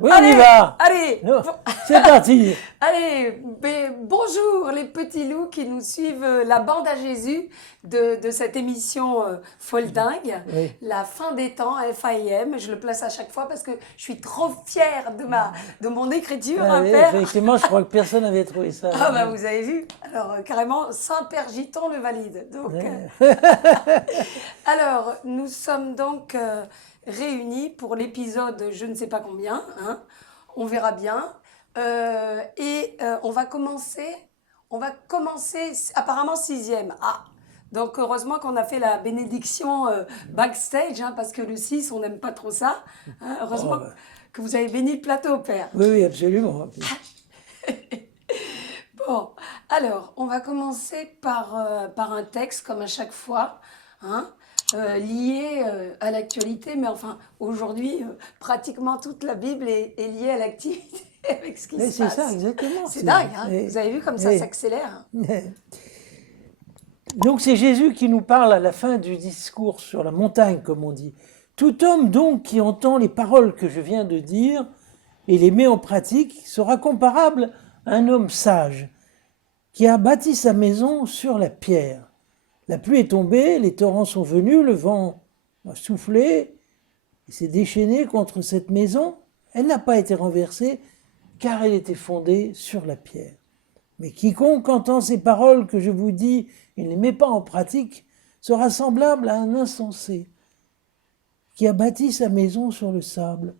Oui, on y va. Allez, Non, c'est parti. allez, bonjour les petits loups qui nous suivent la bande à Jésus de cette émission folle dingue, Oui. la fin des temps, FAIM. Je le place à chaque fois parce que je suis trop fière de mon écriture, Ah hein, oui, Père. effectivement, je crois que personne n'avait trouvé ça. Ah bah vous avez vu. Alors carrément, Saint-Père Giton le valide. Donc, alors, nous sommes donc réunis pour l'épisode je ne sais pas combien, hein. On verra bien. On va commencer apparemment sixième. Ah, donc heureusement qu'on a fait la bénédiction backstage, hein, parce que le 6, on n'aime pas trop ça. Hein. Heureusement Oh, bah. que vous avez béni le plateau, Père. Oui, oui, absolument. Bon, alors, on va commencer par un texte, comme à chaque fois, hein, lié à l'actualité, mais enfin, aujourd'hui, pratiquement toute la Bible est liée à l'activité avec ce qui Oui, se c'est passe. ça, exactement. C'est dingue, hein. Oui, Vous avez vu comme ça oui. s'accélère. Donc c'est Jésus qui nous parle à la fin du discours sur la montagne, comme on dit. Tout homme donc qui entend les paroles que je viens de dire et les met en pratique sera comparable à un homme sage qui a bâti sa maison sur la pierre. La pluie est tombée, les torrents sont venus, le vent a soufflé et s'est déchaîné contre cette maison. Elle n'a pas été renversée car elle était fondée sur la pierre. Mais quiconque entend ces paroles que je vous dis et ne les met pas en pratique sera semblable à un insensé qui a bâti sa maison sur le sable.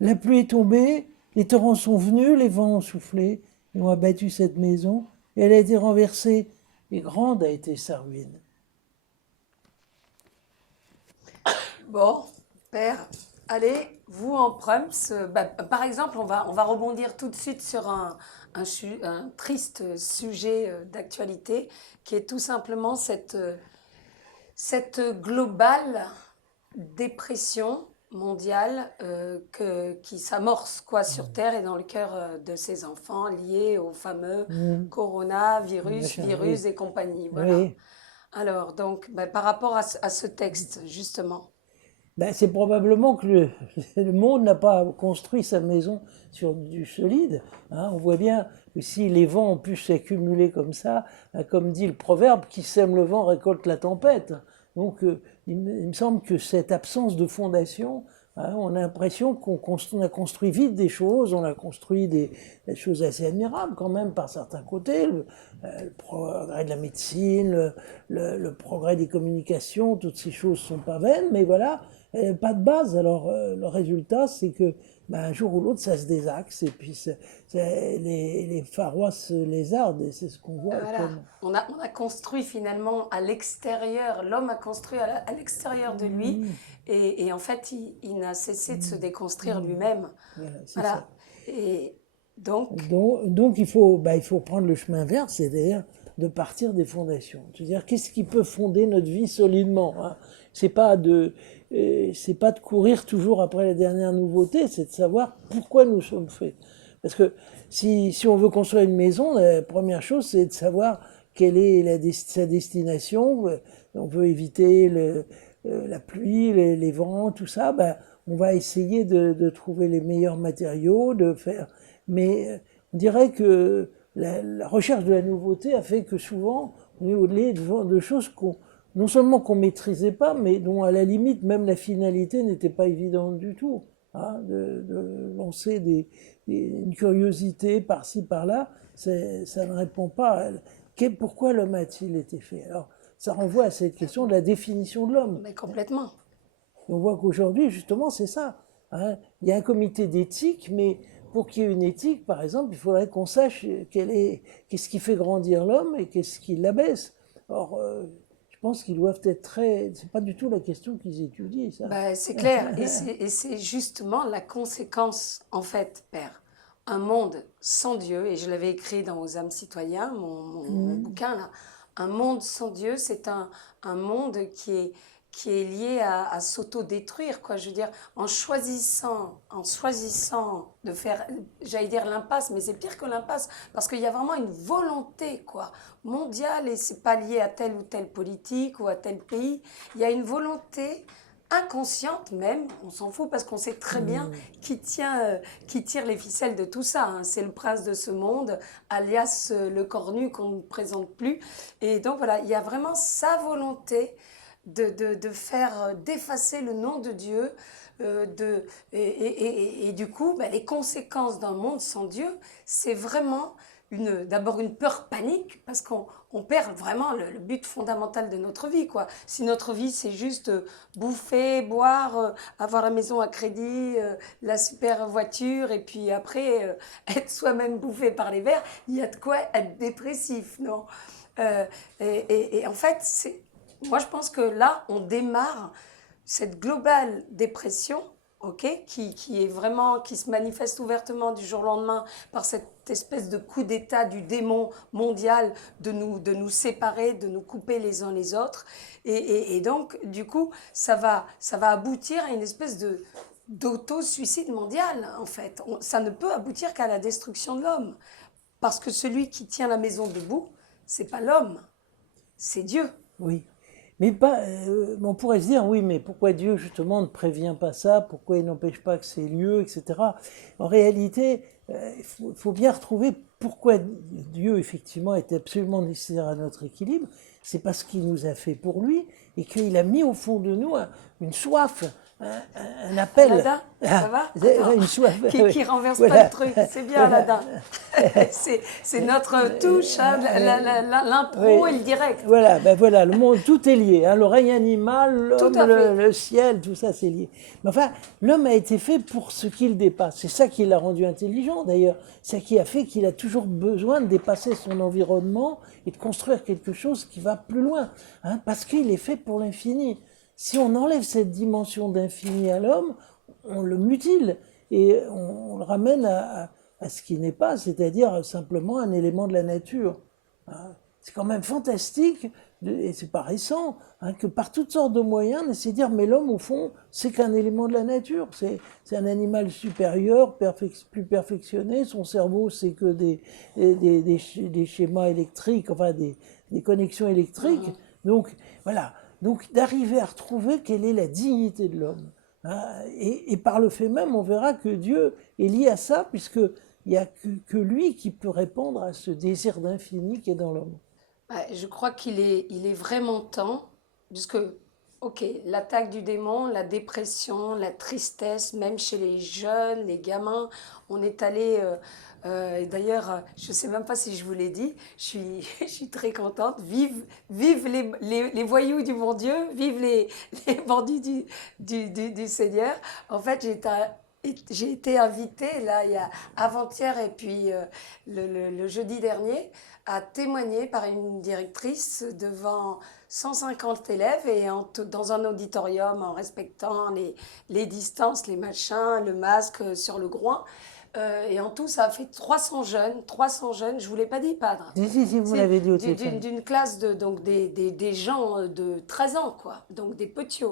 La pluie est tombée, les torrents sont venus, les vents ont soufflé et ont abattu cette maison, et elle a été renversée, et grande a été sa ruine. Bon, Père, allez, vous en prums, par exemple, on va rebondir tout de suite sur un triste sujet d'actualité qui est tout simplement cette globale dépression mondiale qui s'amorce quoi sur Terre et dans le cœur de ces enfants liés au fameux coronavirus, Machin, virus oui. et compagnie. Voilà. Oui. Alors, donc, par rapport à ce texte, justement. Ben, c'est probablement que le monde n'a pas construit sa maison sur du solide. Hein. On voit bien que si les vents ont pu s'accumuler comme ça, comme dit le proverbe, qui sème le vent récolte la tempête. Donc il me semble que cette absence de fondation, hein, on a l'impression qu'on a construit vite des choses, on a construit des choses assez admirables quand même par certains côtés, le progrès de la médecine, le progrès des communications, toutes ces choses sont pas vaines, mais voilà, pas de base. Alors le résultat, c'est que un jour ou l'autre, ça se désaxe et puis les pharois se lézardent et c'est ce qu'on voit. Voilà. On a construit finalement à l'extérieur, l'homme a construit à l'extérieur de lui et en fait, il n'a cessé de se déconstruire lui-même. Voilà. Ça. Et donc il faut prendre le chemin vert, c'est-à-dire de partir des fondations. C'est-à-dire qu'est-ce qui peut fonder notre vie solidement, hein. C'est pas de courir toujours après la dernière nouveauté, c'est de savoir pourquoi nous sommes faits. Parce que si on veut construire une maison, la première chose, c'est de savoir quelle est sa destination. On veut éviter la pluie, les vents, tout ça. On va essayer de trouver les meilleurs matériaux, mais on dirait que la recherche de la nouveauté a fait que souvent, on est au-delà de choses non seulement qu'on ne maîtrisait pas, mais dont à la limite, même la finalité n'était pas évidente du tout. Hein, de lancer une curiosité par-ci, par-là, ça ne répond pas pourquoi l'homme a-t-il été fait. Alors, ça renvoie à cette question de la définition de l'homme. Mais complètement. Et on voit qu'aujourd'hui, justement, c'est ça. Hein. Il y a un comité d'éthique, mais pour qu'il y ait une éthique, par exemple, il faudrait qu'on sache qu'est-ce qui fait grandir l'homme et qu'est-ce qui l'abaisse. Or, je pense qu'ils doivent être c'est pas du tout la question qu'ils étudient, ça. C'est clair. Et c'est justement la conséquence, en fait, Père. Un monde sans Dieu, et je l'avais écrit dans Aux âmes citoyens, mon bouquin là, un monde sans Dieu, c'est un monde qui est lié à s'auto-détruire, quoi. Je veux dire, en choisissant de faire, j'allais dire l'impasse, mais c'est pire que l'impasse, parce qu'il y a vraiment une volonté, quoi, mondiale, et c'est pas lié à telle ou telle politique ou à tel pays. Il y a une volonté inconsciente même, on s'en fout parce qu'on sait très bien qui tire les ficelles de tout ça. Hein. C'est le prince de ce monde, alias le cornu qu'on ne présente plus. Et donc voilà, il y a vraiment sa volonté de faire d'effacer le nom de Dieu. Et du coup, bah, les conséquences d'un monde sans Dieu, c'est vraiment d'abord une peur panique, parce qu'on perd vraiment le but fondamental de notre vie, quoi. Si notre vie, c'est juste bouffer, boire, avoir la maison à crédit, la super voiture, et puis après, être soi-même bouffé par les vers, il y a de quoi être dépressif, non? Et en fait, moi, je pense que là, on démarre cette globale dépression, ok, qui est vraiment, qui se manifeste ouvertement du jour au lendemain par cette espèce de coup d'état du démon mondial de nous séparer, de nous couper les uns les autres. Et donc, du coup, ça va aboutir à une espèce d'auto-suicide mondial, en fait. Ça ne peut aboutir qu'à la destruction de l'homme. Parce que celui qui tient la maison debout, c'est pas l'homme, c'est Dieu. Oui. Mais pas, on pourrait se dire, oui, mais pourquoi Dieu justement ne prévient pas ça? Pourquoi il n'empêche pas que c'est lieu, etc. En réalité, faut bien retrouver pourquoi Dieu, effectivement, est absolument nécessaire à notre équilibre. C'est parce qu'il nous a fait pour lui et qu'il a mis au fond de nous une soif, un appel. Aladdin, ça va? Attends, Une soif. qui renverse Voilà. pas le truc, c'est bien Aladdin. C'est notre touche, hein, l'impro Oui. et le direct. Voilà, ben voilà, le monde, tout est lié. Hein, le règne animal, Tout l'homme, à fait. le ciel, tout ça, c'est lié. Mais enfin, l'homme a été fait pour ce qu'il dépasse. C'est ça qui l'a rendu intelligent, d'ailleurs. C'est ça qui a fait qu'il a toujours besoin de dépasser son environnement et de construire quelque chose qui va plus loin. Hein, parce qu'il est fait pour l'infini. Si on enlève cette dimension d'infini à l'homme, on le mutile et on le ramène à ce qui n'est pas, c'est-à-dire simplement un élément de la nature. Hein. C'est quand même fantastique, et c'est pas récent, hein, que par toutes sortes de moyens, on essaie de dire, mais l'homme, au fond, c'est qu'un élément de la nature. C'est un animal supérieur, plus perfectionné. Son cerveau, c'est que des schémas électriques, enfin des connexions électriques. Donc, voilà. Donc, d'arriver à retrouver quelle est la dignité de l'homme. Hein, et par le fait même, on verra que Dieu est lié à ça, puisqu'il n'y a que lui qui peut répondre à ce désir d'infini qui est dans l'homme. Ouais, je crois il est vraiment temps, puisque, ok, l'attaque du démon, la dépression, la tristesse, même chez les jeunes, les gamins, on est allé. Et d'ailleurs, je ne sais même pas si je vous l'ai dit, je suis très contente. Vive les voyous du bon Dieu, vive les bandits du Seigneur. En fait, j'ai été invitée, là, il y a avant-hier et puis le jeudi dernier, à témoigner par une directrice devant 150 élèves et dans un auditorium en respectant les distances, les machins, le masque sur le groin. Et en tout, ça a fait 300 jeunes, je ne vous l'ai pas dit, Padre. Si, vous l'avez dit au téléphone. D'une classe donc des gens de 13 ans, quoi, donc des petits.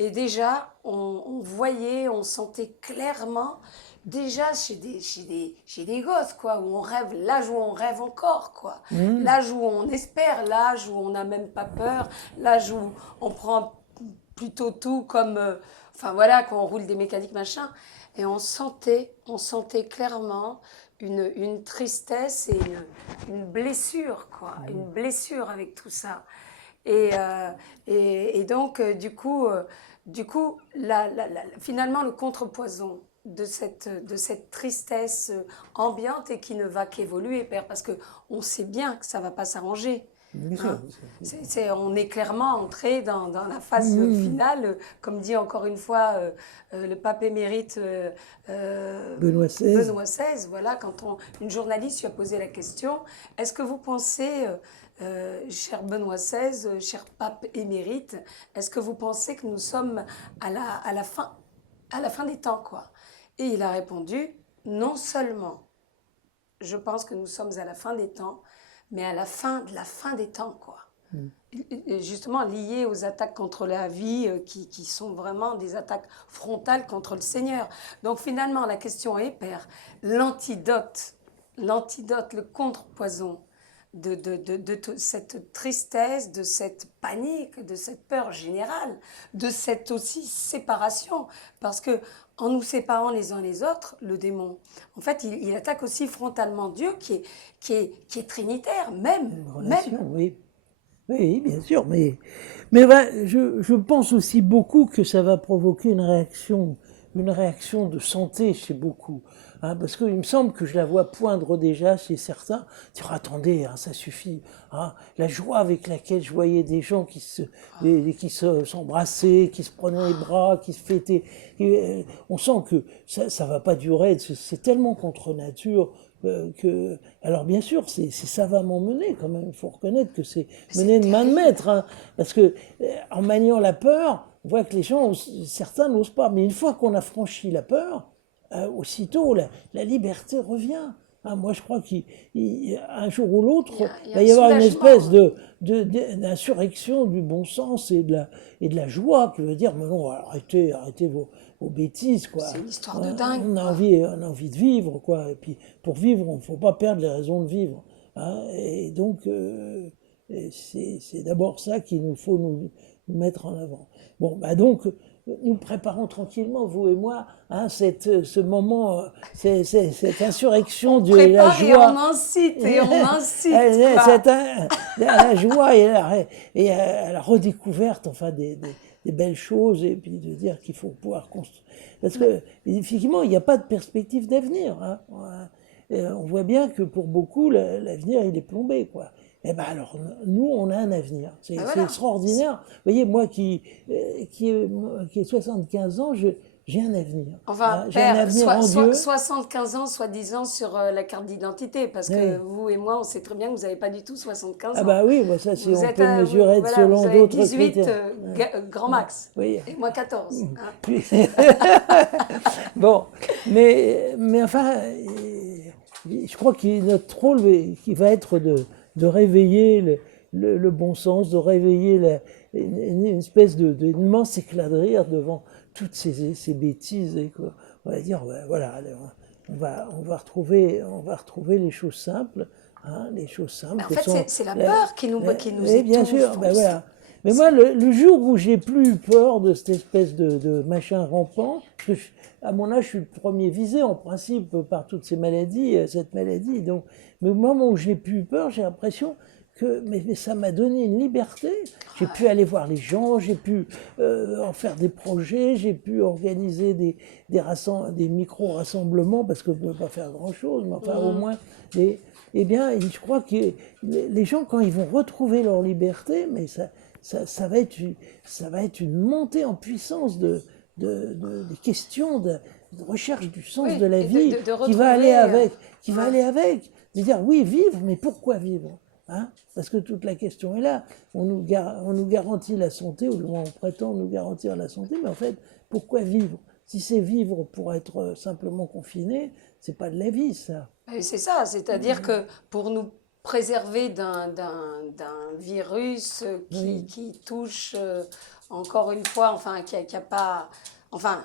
Et déjà, on voyait, on sentait clairement, déjà chez des gosses, quoi, où on rêve, l'âge où on rêve encore, quoi. L'âge où on espère, l'âge où on n'a même pas peur, l'âge où on prend plutôt tout comme, enfin voilà, quand on roule des mécaniques, machin. Et on sentait clairement une tristesse et une blessure, quoi, une blessure avec tout ça. Et donc, du coup finalement, le contrepoison de cette tristesse ambiante et qui ne va qu'évoluer, Père, parce qu'on sait bien que ça ne va pas s'arranger. Bien sûr, Hein. bien sûr. On est clairement entré dans la phase finale, comme dit encore une fois le pape émérite Benoît XVI. Benoît XVI. Voilà, quand une journaliste lui a posé la question, est-ce que vous pensez, cher Benoît XVI, cher pape émérite, est-ce que vous pensez que nous sommes à la fin des temps, quoi? Et il a répondu, non seulement je pense que nous sommes à la fin des temps, mais à la fin de la fin des temps, quoi. Justement liées aux attaques contre la vie qui sont vraiment des attaques frontales contre le Seigneur. Donc finalement, la question est, Père, l'antidote, le contrepoison cette tristesse, de cette panique, de cette peur générale, de cette aussi séparation. Parce que en nous séparant les uns les autres, le démon, en fait, il attaque aussi frontalement Dieu qui est trinitaire, même. Une relation, oui. Oui, bien sûr, mais ben, je pense aussi beaucoup que ça va provoquer une réaction de santé chez beaucoup. Hein, parce qu'il me semble que je la vois poindre déjà chez certains. Dire, attendez, hein, ça suffit. Hein, la joie avec laquelle je voyais des gens s'embrassaient, qui se prenaient les bras, qui se fêtaient. On sent que ça va pas durer. C'est tellement contre nature. Alors bien sûr, c'est savamment mené quand même. Il faut reconnaître que c'est mené de main de maître, hein, parce que en maniant la peur, on voit que les gens, certains n'osent pas. Mais une fois qu'on a franchi la peur, aussitôt la liberté revient. Hein, moi, je crois qu'un jour ou l'autre, il va y avoir une espèce d'insurrection du bon sens et de la joie qui veut dire, mais non, arrêtez vos bêtises, quoi. C'est une histoire de dingue. On a envie de vivre, quoi. Et puis, pour vivre, il ne faut pas perdre les raisons de vivre. Hein. Et donc, c'est d'abord ça qu'il nous faut nous mettre en avant. Bon, bah donc, nous préparons tranquillement, vous et moi, hein, ce moment, cette insurrection de la joie. Et on incite, la joie et à la redécouverte, enfin, des belles choses, et puis de dire qu'il faut pouvoir construire. Parce que, effectivement, il n'y a pas de perspective d'avenir. Hein. On voit bien que pour beaucoup, l'avenir, il est plombé, quoi. Eh ben alors, nous, on a un avenir. C'est extraordinaire. Vous voyez, moi qui ai 75 ans, j'ai un avenir. Enfin, j'ai un avenir en Dieu. 75 ans, soi-disant, sur la carte d'identité, parce que vous et moi, on sait très bien que vous n'avez pas du tout 75 ans. Ah bah oui, moi ça, on peut mesurer selon d'autres 18 critères. grand max, oui. Et moi 14. Hein. Bon, mais enfin, je crois que notre rôle qui va être de réveiller le bon sens, de réveiller une espèce d'immense éclat de rire devant toutes ces bêtises. Et quoi. On va dire, voilà, on va retrouver les choses simples. Hein, les choses simples. Mais en fait, c'est la peur qui nous étouffe. Bien sûr, ben voilà. Mais moi, le jour où j'ai plus peur de cette espèce de machin rampant, parce que à mon âge, je suis le premier visé en principe par toutes ces maladies, cette maladie. Donc, mais au moment où j'ai plus peur, j'ai l'impression que mais ça m'a donné une liberté. J'ai pu aller voir les gens, j'ai pu en faire des projets, j'ai pu organiser des micro-rassemblements parce que je ne peux pas faire grand-chose, mais enfin au moins eh bien, je crois que les gens, quand ils vont retrouver leur liberté, mais ça va être une montée en puissance des questions de recherche du sens de la vie qui va aller avec, de dire oui, vivre, mais pourquoi vivre, hein? Parce que toute la question est là. On nous garantit la santé, ou du moins on prétend nous garantir la santé, mais en fait, pourquoi vivre? Si c'est vivre pour être simplement confiné, c'est pas de la vie, ça. C'est ça, c'est-à-dire que pour nous préserver d'un virus qui touche, encore une fois, enfin, qui a pas... Enfin,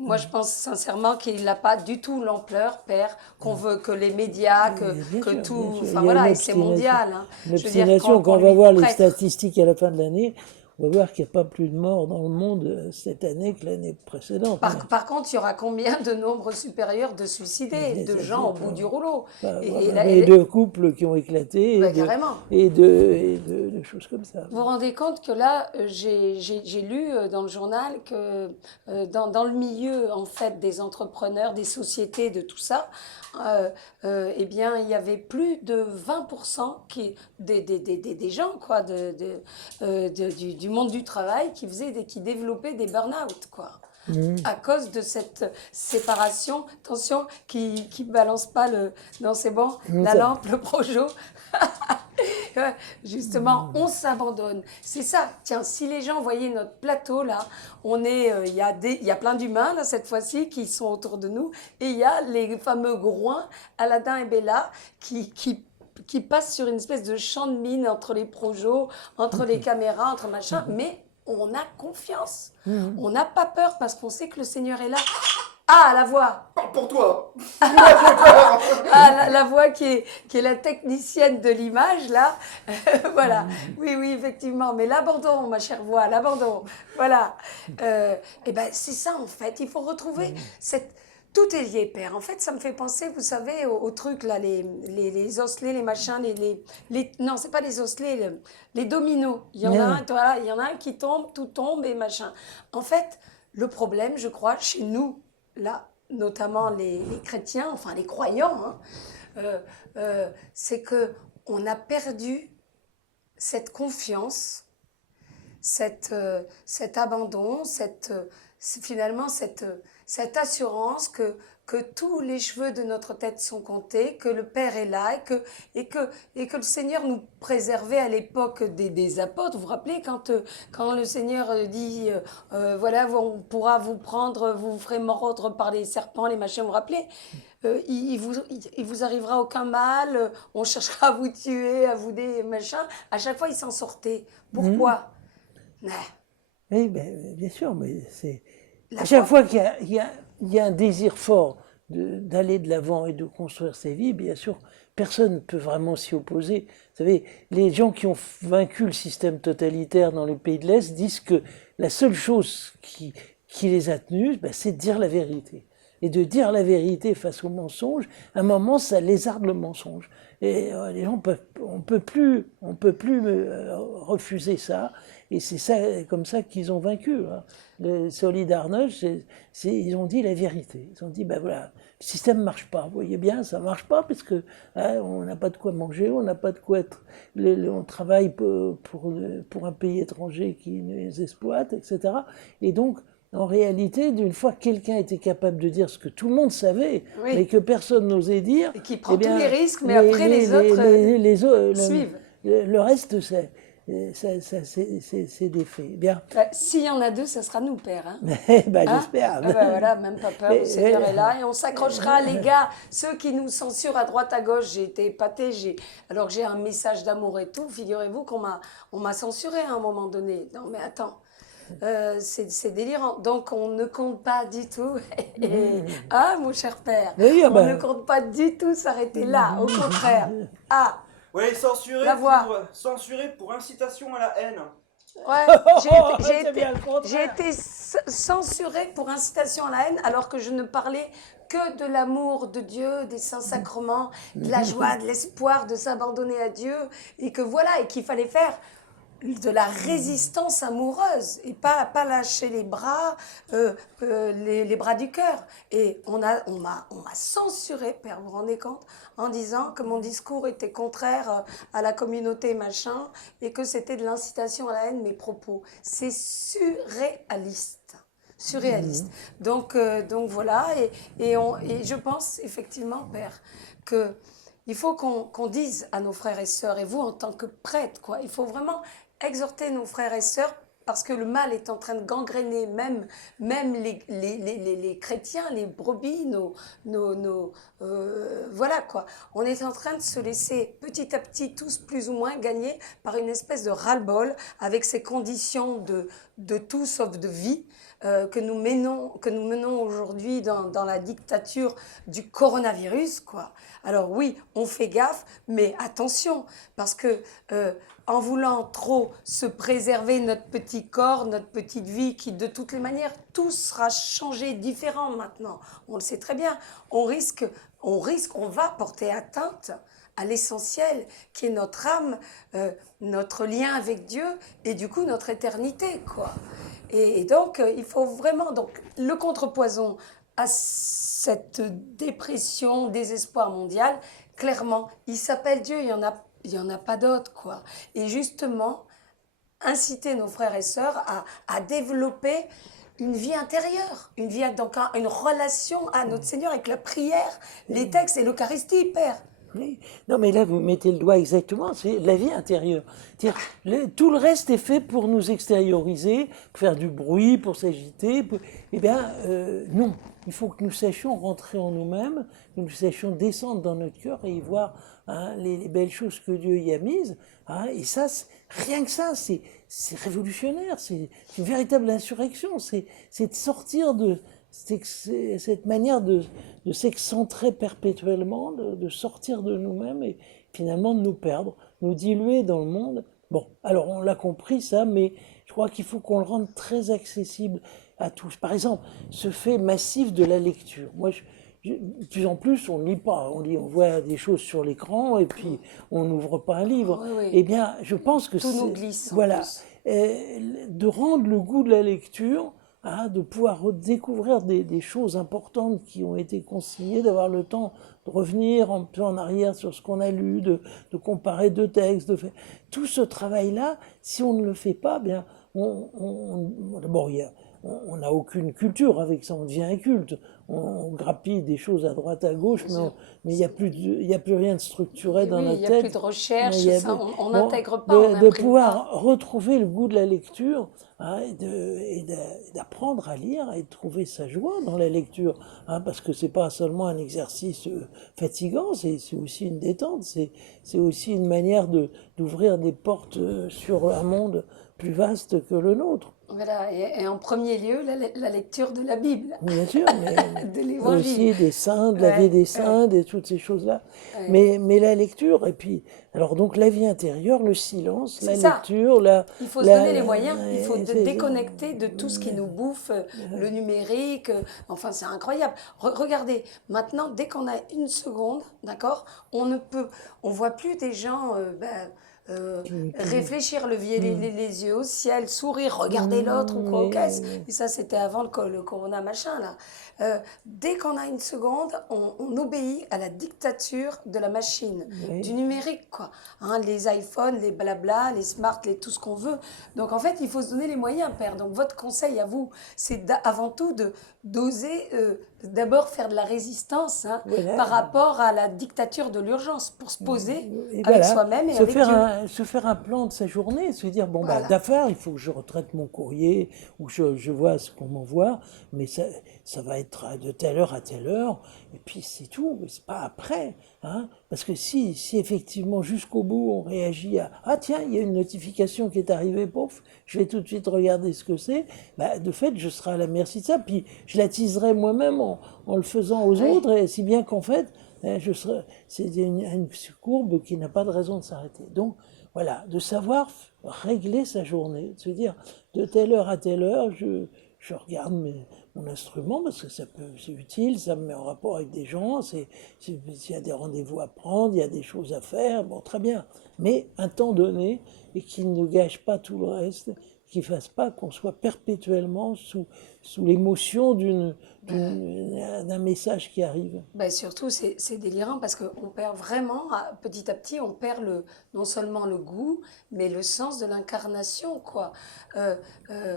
moi, je pense sincèrement qu'il n'a pas du tout l'ampleur, Père, qu'on veut que les médias, que tout... Enfin, voilà, et c'est mondial. Hein. L'obstination, quand on va voir les statistiques à la fin de l'année, on va voir qu'il n'y a pas plus de morts dans le monde cette année que l'année précédente. Par contre, il y aura combien de nombres supérieurs de suicidés, de gens au bout du rouleau et de couples qui ont éclaté, et de choses comme ça. Vous vous rendez compte que là, j'ai lu dans le journal que dans le milieu en fait, des entrepreneurs, des sociétés, de tout ça, eh bien, il y avait plus de 20% des gens quoi, du monde du travail qui développaient des burn-out, quoi. À cause de cette séparation, attention, qui balance pas non, c'est bon, la lampe, le projo. Justement, on s'abandonne. C'est ça. Tiens, si les gens voyaient notre plateau là, il y a plein d'humains là cette fois-ci qui sont autour de nous, et il y a les fameux groins, Aladdin et Bella, qui passent sur une espèce de champ de mine entre les projos, entre les caméras, entre machin, mais on a confiance. On n'a pas peur parce qu'on sait que le Seigneur est là. Ah, la voix. Parle pour toi. Moi, j'ai peur. Ah, la voix qui est la technicienne de l'image, là. Voilà. Oui, oui, effectivement. Mais l'abandon, ma chère voix, l'abandon. Voilà. Et ben, c'est ça, en fait. Il faut retrouver cette... Tout est lié, Père. En fait, ça me fait penser, vous savez, aux trucs, là, les osselets, les machins, non, c'est pas les osselets, les dominos. Il y en a un, voilà, il y en a un qui tombe, tout tombe et machin. En fait, le problème, je crois, chez nous, là, notamment les chrétiens, enfin les croyants, hein, c'est que on a perdu cette confiance, cet abandon, finalement cette assurance que tous les cheveux de notre tête sont comptés, que le Père est là et que le Seigneur nous préservait à l'époque des apôtres. Vous vous rappelez quand le Seigneur dit voilà, on pourra vous prendre, vous vous ferez mordre par les serpents, les machins, vous vous rappelez il vous arrivera aucun mal, on cherchera à vous tuer, à vous des machins. À chaque fois, ils s'en sortaient. Pourquoi Oui, ben, bien sûr, mais c'est... La À chaque foi. fois qu'il y a un désir fort d'aller de l'avant et de construire ses vies, bien sûr, personne ne peut vraiment s'y opposer. Vous savez, les gens qui ont vaincu le système totalitaire dans les pays de l'Est disent que la seule chose qui les a tenus, ben, c'est de dire la vérité. Et de dire la vérité face au mensonge, à un moment, ça lézarde le mensonge. Et les gens on peut plus refuser ça. Et c'est ça, comme ça qu'ils ont vaincu. Hein. Le Solidarność, ils ont dit la vérité. Ils ont dit, ben voilà, le système marche pas. Vous voyez bien, ça marche pas parce que hein, on n'a pas de quoi manger, on n'a pas de quoi être, on travaille pour un pays étranger qui nous exploite, etc. Et donc, en réalité, d'une fois que quelqu'un était capable de dire ce que tout le monde savait, Oui. mais que personne n'osait dire, Et qui prend eh bien, tous les risques, mais après les autres suivent. Le reste, c'est défait. Bien. S'il y en a deux, ça sera nous, Père. Hein. Ben, Hein j'espère. Voilà, même pas peur, le Seigneur est là et on s'accrochera, les gars. Ceux qui nous censurent à droite, à gauche, j'ai été épatée, alors que j'ai un message d'amour et tout. Figurez-vous on m'a censuré à un moment donné. Non, mais attends. C'est délirant. Donc, on ne compte pas du tout. Ah, mon cher père, Oui, on ne compte pas du tout s'arrêter là. Au contraire. Ah, Oui, La voix. censuré pour incitation à la haine. ouais, C'est bien le contraire. j'ai été censurée pour incitation à la haine alors que je ne parlais que de l'amour de Dieu, des saints sacrements, de la joie, de l'espoir de s'abandonner à Dieu et que voilà, et qu'il fallait faire de la résistance amoureuse et pas lâcher les bras, les bras du cœur. Et on m'a censuré, Père, vous vous rendez compte, en disant que mon discours était contraire à la communauté machin et que c'était de l'incitation à la haine, mes propos. C'est surréaliste. Surréaliste. Donc voilà, et je pense effectivement, Père, que il faut qu'on dise à nos frères et sœurs, et vous en tant que prêtre, quoi, il faut vraiment exhorter nos frères et sœurs parce que le mal est en train de gangréner même les chrétiens, les brebis, voilà quoi. On est en train de se laisser petit à petit tous plus ou moins gagner par une espèce de ras-le-bol avec ces conditions de tout sauf de vie. Que nous menons aujourd'hui dans la dictature du coronavirus, quoi. Alors oui, on fait gaffe, mais attention, parce que en voulant trop se préserver notre petit corps, notre petite vie, qui de toutes les manières, tout sera changé, différent maintenant. On le sait très bien. On va porter atteinte à l'essentiel qui est notre âme, notre lien avec Dieu et du coup notre éternité, quoi. Et donc, il faut vraiment... Donc, le contrepoison à cette dépression, désespoir mondial, clairement, il s'appelle Dieu, il y en a pas d'autre, quoi. Et justement, inciter nos frères et sœurs à développer une vie intérieure, donc une relation à notre Seigneur avec la prière, les textes et l'Eucharistie, Père. Oui. Non, mais là, vous mettez le doigt exactement, c'est la vie intérieure. Tout le reste est fait pour nous extérioriser, pour faire du bruit, pour s'agiter. Eh bien, non. Il faut que nous sachions rentrer en nous-mêmes, que nous sachions descendre dans notre cœur et y voir hein, les belles choses que Dieu y a mises. Hein, et ça, rien que ça, c'est révolutionnaire. C'est une véritable insurrection. C'est de sortir de cette manière de s'excentrer perpétuellement, de sortir de nous-mêmes et finalement de nous perdre, nous diluer dans le monde. Bon, alors on l'a compris ça, mais je crois qu'il faut qu'on le rende très accessible à tous. Par exemple, ce fait massif de la lecture. Moi, de plus en plus, on ne lit pas. On lit, on voit des choses sur l'écran et puis on n'ouvre pas un livre. Oui, oui. Eh bien, je pense que Tout nous c'est glisse en voilà, plus. de rendre le goût de la lecture, hein, de pouvoir redécouvrir des choses importantes qui ont été consignées, d'avoir le temps de revenir un peu en arrière sur ce qu'on a lu, de comparer deux textes, de faire tout ce travail-là. Si on ne le fait pas, bien, d'abord, on n'a aucune culture avec ça, on devient inculte. On grappille des choses à droite, à gauche, mais il n'y a plus il a plus rien de structuré dans Oui, la il n'y a plus tête. de recherche, Il y a- ça, on bon, n'intègre pas, on de n'imprime pouvoir pas. retrouver le goût de la lecture, hein, et d'apprendre à lire et de trouver sa joie dans la lecture, hein, parce que c'est pas seulement un exercice fatigant, c'est aussi une détente, c'est aussi une manière d'ouvrir des portes sur un monde plus vaste que le nôtre. Voilà, et en premier lieu, la lecture de la Bible, Bien sûr, de mais l'Évangile. aussi des saints, de la vie Ouais, des ouais, saints, de toutes ces choses-là. ouais. Mais la lecture, et puis, alors donc la vie intérieure, le silence, C'est la ça. lecture, Il faut se donner les moyens, il faut déconnecter de tout ce qui nous bouffe, le numérique, enfin c'est incroyable. Regardez, maintenant, dès qu'on a une seconde, d'accord, on voit plus des gens réfléchir, lever les yeux au ciel, sourire, regarder l'autre ou quoi qu'est-ce. Et ça, c'était avant le corona machin là. Dès qu'on a une seconde, on obéit à la dictature de la machine, du numérique, quoi. Hein, les iPhones, les blabla, les smart, tout ce qu'on veut. Donc en fait, il faut se donner les moyens, père. Donc votre conseil à vous, c'est avant tout d'oser d'abord faire de la résistance, hein, voilà. par rapport à la dictature de l'urgence, pour se poser Et avec voilà, soi-même et avec Dieu. se faire un plan de sa journée, se dire, bon, bah, Voilà. d'affaires, il faut que je retraite mon courrier, ou je vois ce qu'on m'envoie, mais ça va être de telle heure à telle heure, et puis c'est tout, mais c'est pas après. Hein, parce que si effectivement jusqu'au bout on réagit à ah tiens, il y a une notification qui est arrivée, pouf, je vais tout de suite regarder ce que c'est, bah, de fait je serai à la merci de ça, puis je l'attiserai moi-même en le faisant aux Oui. autres, et si bien qu'en fait, c'est une courbe qui n'a pas de raison de s'arrêter. Donc voilà, de savoir régler sa journée, de se dire de telle heure à telle heure, je regarde mon instrument parce que c'est utile, ça me met en rapport avec des gens, s'il y a des rendez-vous à prendre, il y a des choses à faire, bon très bien, mais un temps donné et qui ne gâche pas tout le reste, qui ne fasse pas qu'on soit perpétuellement sous l'émotion d'un message qui arrive. Ben surtout, c'est délirant parce qu'on perd vraiment, petit à petit, on perd non seulement le goût, mais le sens de l'incarnation, quoi.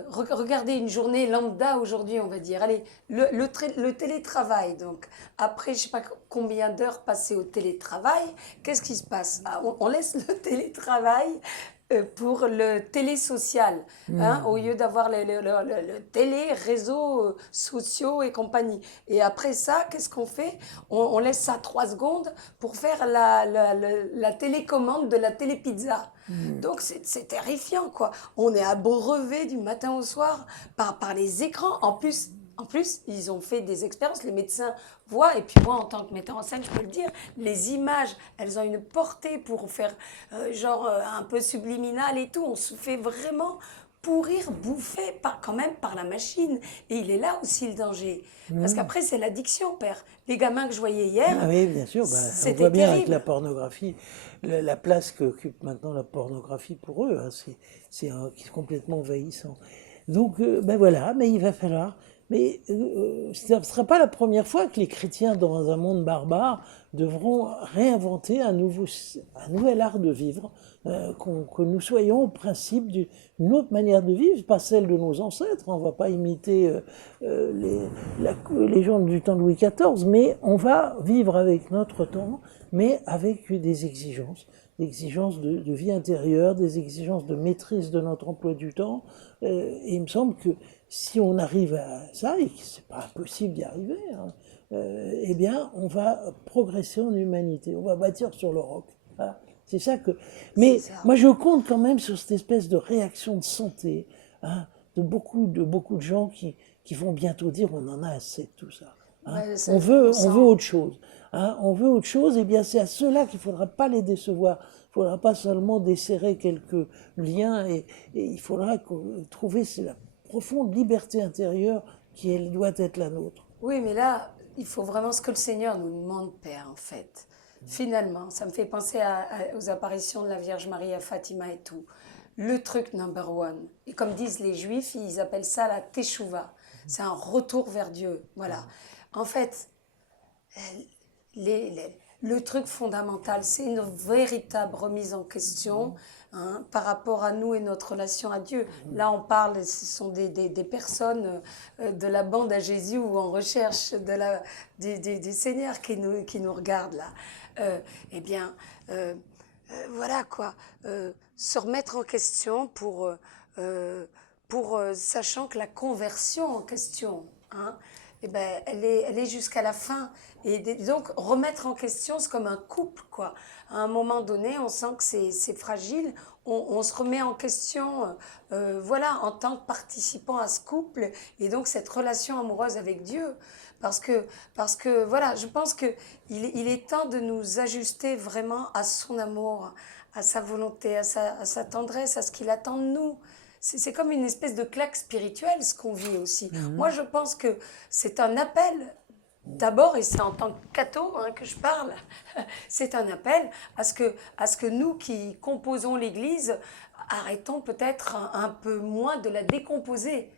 Regardez une journée lambda aujourd'hui, on va dire. Allez, le télétravail, donc, après je sais pas combien d'heures passées au télétravail, qu'est-ce qui se passe? On laisse le télétravail pour le télé-social, hein, au lieu d'avoir le télé, réseaux sociaux et compagnie. Et après ça, qu'est-ce qu'on fait? On laisse ça 3 secondes pour faire la télécommande de la télépizza. Donc c'est terrifiant, quoi. On est abreuvé du matin au soir par les écrans. En plus, ils ont fait des expériences, les médecins voient, et puis moi, en tant que metteur en scène, je peux le dire, les images, elles ont une portée pour faire un peu subliminal et tout. On se fait vraiment pourrir, bouffer quand même par la machine. Et il est là aussi le danger. Parce qu'après, c'est l'addiction, père. Les gamins que je voyais hier, Ah oui, bien sûr, bah, on c'était voit bien avec terrible. la pornographie, la place qu'occupe maintenant la pornographie pour eux, hein, c'est complètement envahissant. Donc, ben voilà, mais il va falloir. Mais ce ne sera pas la première fois que les chrétiens, dans un monde barbare, devront réinventer un nouvel art de vivre, que nous soyons au principe d'une autre manière de vivre, pas celle de nos ancêtres. On ne va pas imiter les gens du temps de Louis XIV, mais on va vivre avec notre temps, mais avec des exigences de vie intérieure, des exigences de maîtrise de notre emploi du temps. Et il me semble que si on arrive à ça, et que c'est pas impossible d'y arriver, hein, eh bien, on va progresser en humanité, on va bâtir sur le roc. Voilà. C'est ça que. Mais C'est ça. moi, je compte quand même sur cette espèce de réaction de santé, hein, de beaucoup de gens qui vont bientôt dire on en a assez de tout ça. Hein. Ouais, ça, On veut sent. autre chose. Hein. On veut autre chose, et bien c'est à ceux-là qu'il ne faudra pas les décevoir. Il ne faudra pas seulement desserrer quelques liens, et il faudra trouver la profonde liberté intérieure qui elle, doit être la nôtre. Oui, mais là, il faut vraiment ce que le Seigneur nous demande, Père, en fait. Finalement, ça me fait penser aux apparitions de la Vierge Marie à Fatima et tout. Le truc number one. Et comme disent les Juifs, ils appellent ça la teshuva. C'est un retour vers Dieu. Voilà. En fait, le truc fondamental, c'est une véritable remise en question par rapport à nous et notre relation à Dieu. Là, on parle, ce sont des personnes de la bande à Jésus ou en recherche du Seigneur qui nous regardent là. Eh bien, voilà quoi. Se remettre en question sachant que la conversion en question, hein, eh ben, elle est jusqu'à la fin. Et donc, remettre en question, c'est comme un couple, quoi. À un moment donné, on sent que c'est fragile. On se remet en question, voilà, en tant que participant à ce couple. Et donc, cette relation amoureuse avec Dieu. Parce que voilà, je pense qu'il est temps de nous ajuster vraiment à son amour, à sa volonté, à sa tendresse, à ce qu'il attend de nous. C'est comme une espèce de claque spirituelle, ce qu'on vit aussi. Moi, je pense que c'est un appel, d'abord, et c'est en tant que catho que je parle, c'est un appel à ce que nous qui composons l'Église, arrêtons peut-être un peu moins de la décomposer.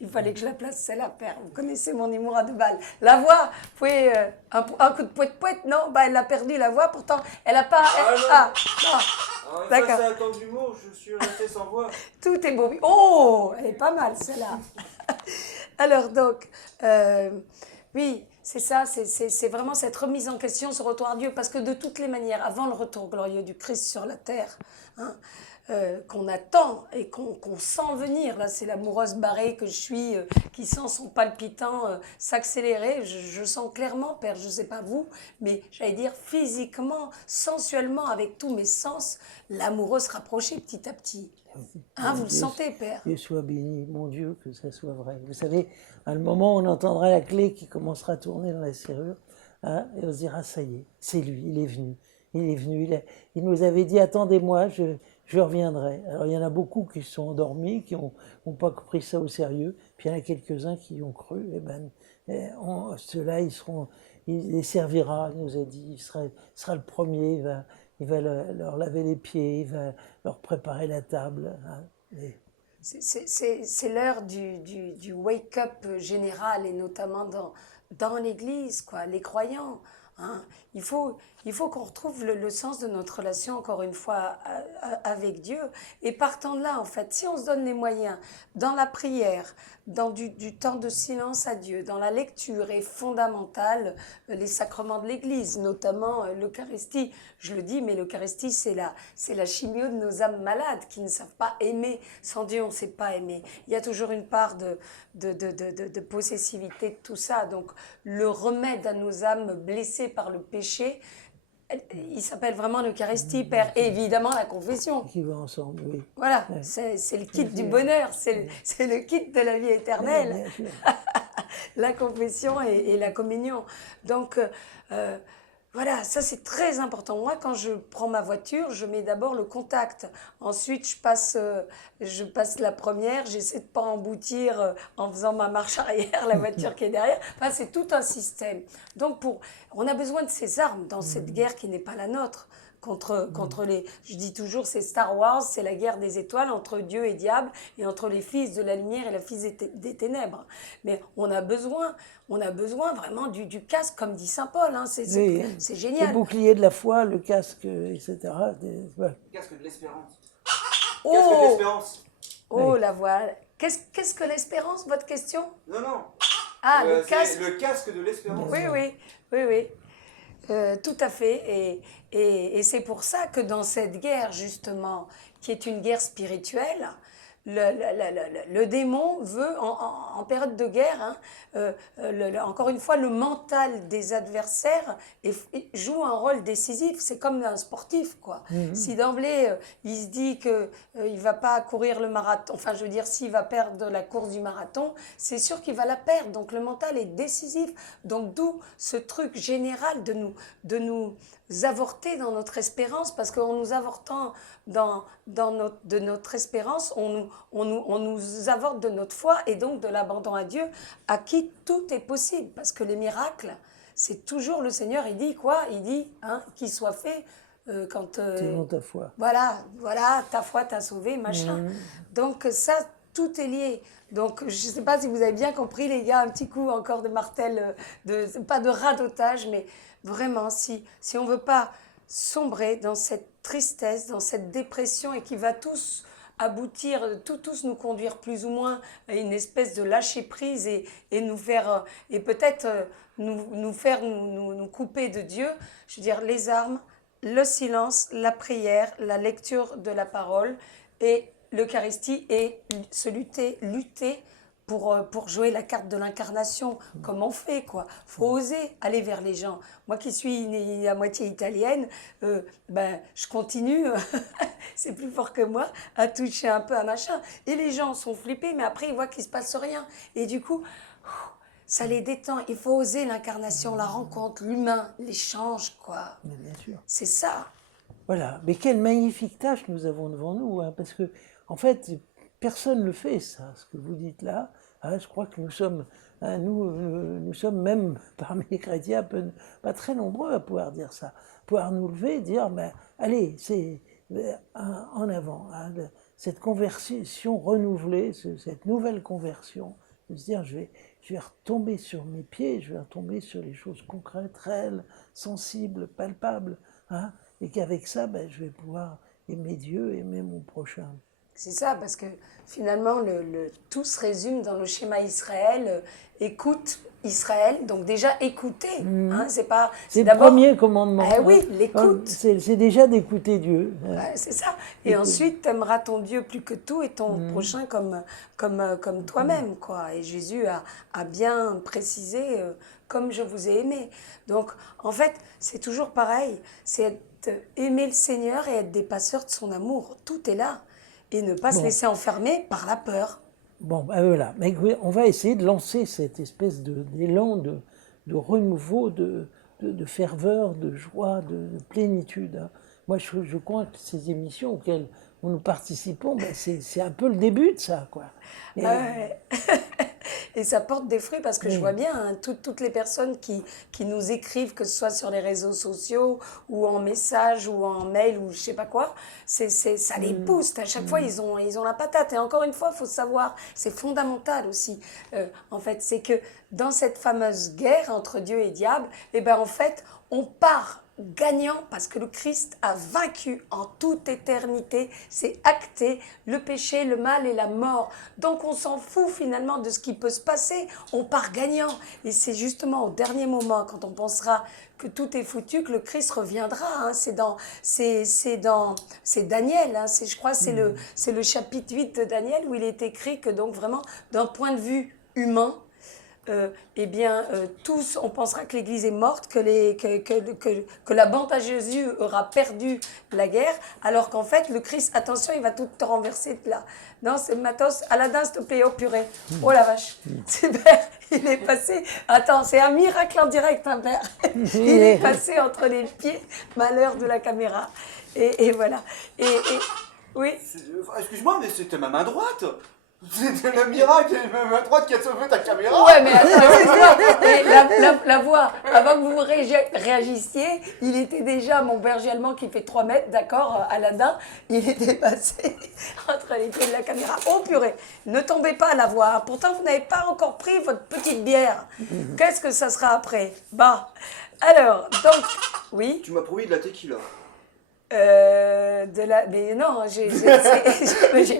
Il fallait que je la place, celle-là, Père. Vous connaissez mon humour à deux balles. La voix, vous pouvez... un coup de poète, non, elle a perdu la voix, pourtant, elle n'a pas... non. Alors, D'accord. face à tant d'humour, je suis resté sans voix. Tout est beau. Oh, elle est pas mal, celle-là. Alors, donc, oui, c'est ça, c'est vraiment cette remise en question, ce retour à Dieu, parce que de toutes les manières, avant le retour glorieux du Christ sur la terre, qu'on attend et qu'on sent venir, là, c'est l'amoureuse barrée que je suis, qui sent son palpitant s'accélérer, je sens clairement, Père, je ne sais pas vous, mais j'allais dire physiquement, sensuellement, avec tous mes sens, l'amoureux se rapprocher petit à petit. Hein, vous le sentez, Père? Dieu soit béni, mon Dieu, que ça soit vrai. Vous savez, à le moment où on entendra la clé qui commencera à tourner dans la serrure, hein, et on se dira, ça y est, c'est lui, il est venu. Il est venu, il nous avait dit, attendez-moi, je reviendrai. Alors il y en a beaucoup qui se sont endormis, qui n'ont pas pris ça au sérieux, puis il y en a quelques-uns qui y ont cru, et ben, ceux-là, il les servira, il nous a dit, il sera le premier, il va leur laver les pieds, il va leur préparer la table. Hein, c'est l'heure du wake-up général, et notamment dans l'Église, quoi, les croyants. Hein. Il faut qu'on retrouve le sens de notre relation, encore une fois, avec Dieu. Et partant de là, en fait, si on se donne les moyens, dans la prière, dans du temps de silence à Dieu, dans la lecture, est fondamentale, les sacrements de l'Église, notamment l'Eucharistie. Je le dis, mais l'Eucharistie, c'est la chimio de nos âmes malades qui ne savent pas aimer. Sans Dieu, on ne sait pas aimer. Il y a toujours une part de possessivité de tout ça. Donc, le remède à nos âmes blessées par le péché, il s'appelle vraiment l'Eucharistie, Père, et évidemment la confession. qui va ensemble, oui. Voilà, c'est le kit du bonheur, c'est le kit de la vie éternelle, la confession et la communion. Donc, voilà, ça c'est très important. Moi, quand je prends ma voiture, je mets d'abord le contact. Ensuite, je passe la première. J'essaie de pas emboutir en faisant ma marche arrière la voiture qui est derrière. Enfin, c'est tout un système. Donc, on a besoin de ces armes dans cette guerre qui n'est pas la nôtre. Contre les... Je dis toujours, c'est Star Wars, c'est la guerre des étoiles entre Dieu et diable, et entre les fils de la lumière et les fils des ténèbres. Mais on a besoin vraiment du casque, comme dit Saint Paul, hein, c'est génial. Le bouclier de la foi, le casque, etc. Voilà. Casque de l'espérance. Oh, Casque de l'espérance. oh Oui. la voile. Qu'est-ce que l'espérance, votre question? Non, non. Ah, le C'est casque. le casque de l'espérance. Oui. Tout à fait. Et c'est pour ça que dans cette guerre, justement, qui est une guerre spirituelle, le démon veut, en période de guerre, hein, encore une fois, le mental des adversaires joue un rôle décisif. C'est comme un sportif, quoi. Si d'emblée, il se dit qu'il ne va pas courir le marathon, enfin, je veux dire, s'il va perdre la course du marathon, c'est sûr qu'il va la perdre. Donc, le mental est décisif. Donc, d'où ce truc général de nous avorter dans notre espérance, parce qu'en nous avortant de notre espérance, on nous avorte de notre foi et donc de l'abandon à Dieu, à qui tout est possible. Parce que les miracles, c'est toujours le Seigneur, il dit quoi? Il dit hein, qu'il soit fait quand... Selon ta foi. Voilà, ta foi t'a sauvé, machin. Donc ça, tout est lié. Donc, je ne sais pas si vous avez bien compris, les gars, un petit coup encore de martel, pas de radotage, mais vraiment, si on ne veut pas sombrer dans cette tristesse, dans cette dépression et qui va tous aboutir, tous nous conduire plus ou moins à une espèce de lâcher prise et nous faire, et peut-être nous couper de Dieu, je veux dire, les armes, le silence, la prière, la lecture de la parole et l'Eucharistie et lutter pour jouer la carte de l'incarnation, comme on fait, quoi. Faut oser aller vers les gens. Moi qui suis à moitié italienne, je continue, c'est plus fort que moi, à toucher un peu à machin. Et les gens sont flippés, mais après ils voient qu'il ne se passe rien. Et du coup, ça les détend. Il faut oser l'incarnation, la rencontre, l'humain, l'échange, quoi. Mais bien sûr. C'est ça. Voilà, mais quelle magnifique tâche nous avons devant nous, hein, parce que, en fait, personne ne le fait, ça, ce que vous dites là. Hein, je crois que nous sommes, hein, nous sommes même parmi les chrétiens pas très nombreux à pouvoir dire ça, pouvoir nous lever et dire, ben, allez, c'est en avant, hein, cette conversion renouvelée, cette nouvelle conversion, de se dire, je vais retomber sur mes pieds, je vais retomber sur les choses concrètes, réelles, sensibles, palpables, hein, et qu'avec ça, ben, je vais pouvoir aimer Dieu, aimer mon prochain. C'est ça, parce que finalement, tout se résume dans le schéma Israël. Écoute Israël, donc déjà écouter. Hein, c'est le premier commandement. Oui, l'écoute. C'est déjà d'écouter Dieu. C'est ça. Et ensuite, tu aimeras ton Dieu plus que tout et ton prochain comme toi-même, quoi. Et Jésus a bien précisé comme je vous ai aimé. Donc, en fait, c'est toujours pareil. C'est aimer le Seigneur et être des passeurs de son amour. Tout est là. Et ne pas se laisser enfermer par la peur. Bon, ben voilà. Mais on va essayer de lancer cette espèce d'élan de renouveau, de ferveur, de joie, de plénitude. Hein. Moi, je crois que ces émissions auxquelles nous participons, ben c'est un peu le début de ça, quoi. Et, et ça porte des fruits parce que je vois bien hein, toutes les personnes qui nous écrivent, que ce soit sur les réseaux sociaux ou en message ou en mail ou je sais pas quoi, ça les booste. À chaque fois, ils ont la patate. Et encore une fois, il faut savoir, c'est fondamental aussi, en fait, c'est que dans cette fameuse guerre entre Dieu et diable, eh ben, en fait, on part gagnant parce que le Christ a vaincu en toute éternité, c'est acté, le péché, le mal et la mort. Donc on s'en fout finalement de ce qui peut se passer, on part gagnant. Et c'est justement au dernier moment, quand on pensera que tout est foutu, que le Christ reviendra. Hein. C'est Daniel, hein. Je crois que c'est le chapitre 8 de Daniel où il est écrit que donc vraiment d'un point de vue humain, tous, on pensera que l'Église est morte, que la bande à Jésus aura perdu la guerre, alors qu'en fait, le Christ, attention, il va tout te renverser de là. Non, c'est matos, Aladdin, s'il te plaît, oh purée. Oh la vache, super, il est passé, attends, c'est un miracle en direct, hein, père. Il est passé entre les pieds, malheur de la caméra. Et voilà. Oui. Excuse-moi, mais c'était ma main droite. C'était le miracle, ma main droite qui a sauvé ta caméra. Ouais, mais attends, la voix, avant que vous réagissiez, il était déjà mon berger allemand qui fait 3 mètres, d'accord, Aladdin, il était passé entre les pieds de la caméra. Oh purée, ne tombez pas à la voix, pourtant vous n'avez pas encore pris votre petite bière. Qu'est-ce que ça sera après? Bah, alors, donc, oui. Tu m'as promis de la tequila. Mais non, j'ai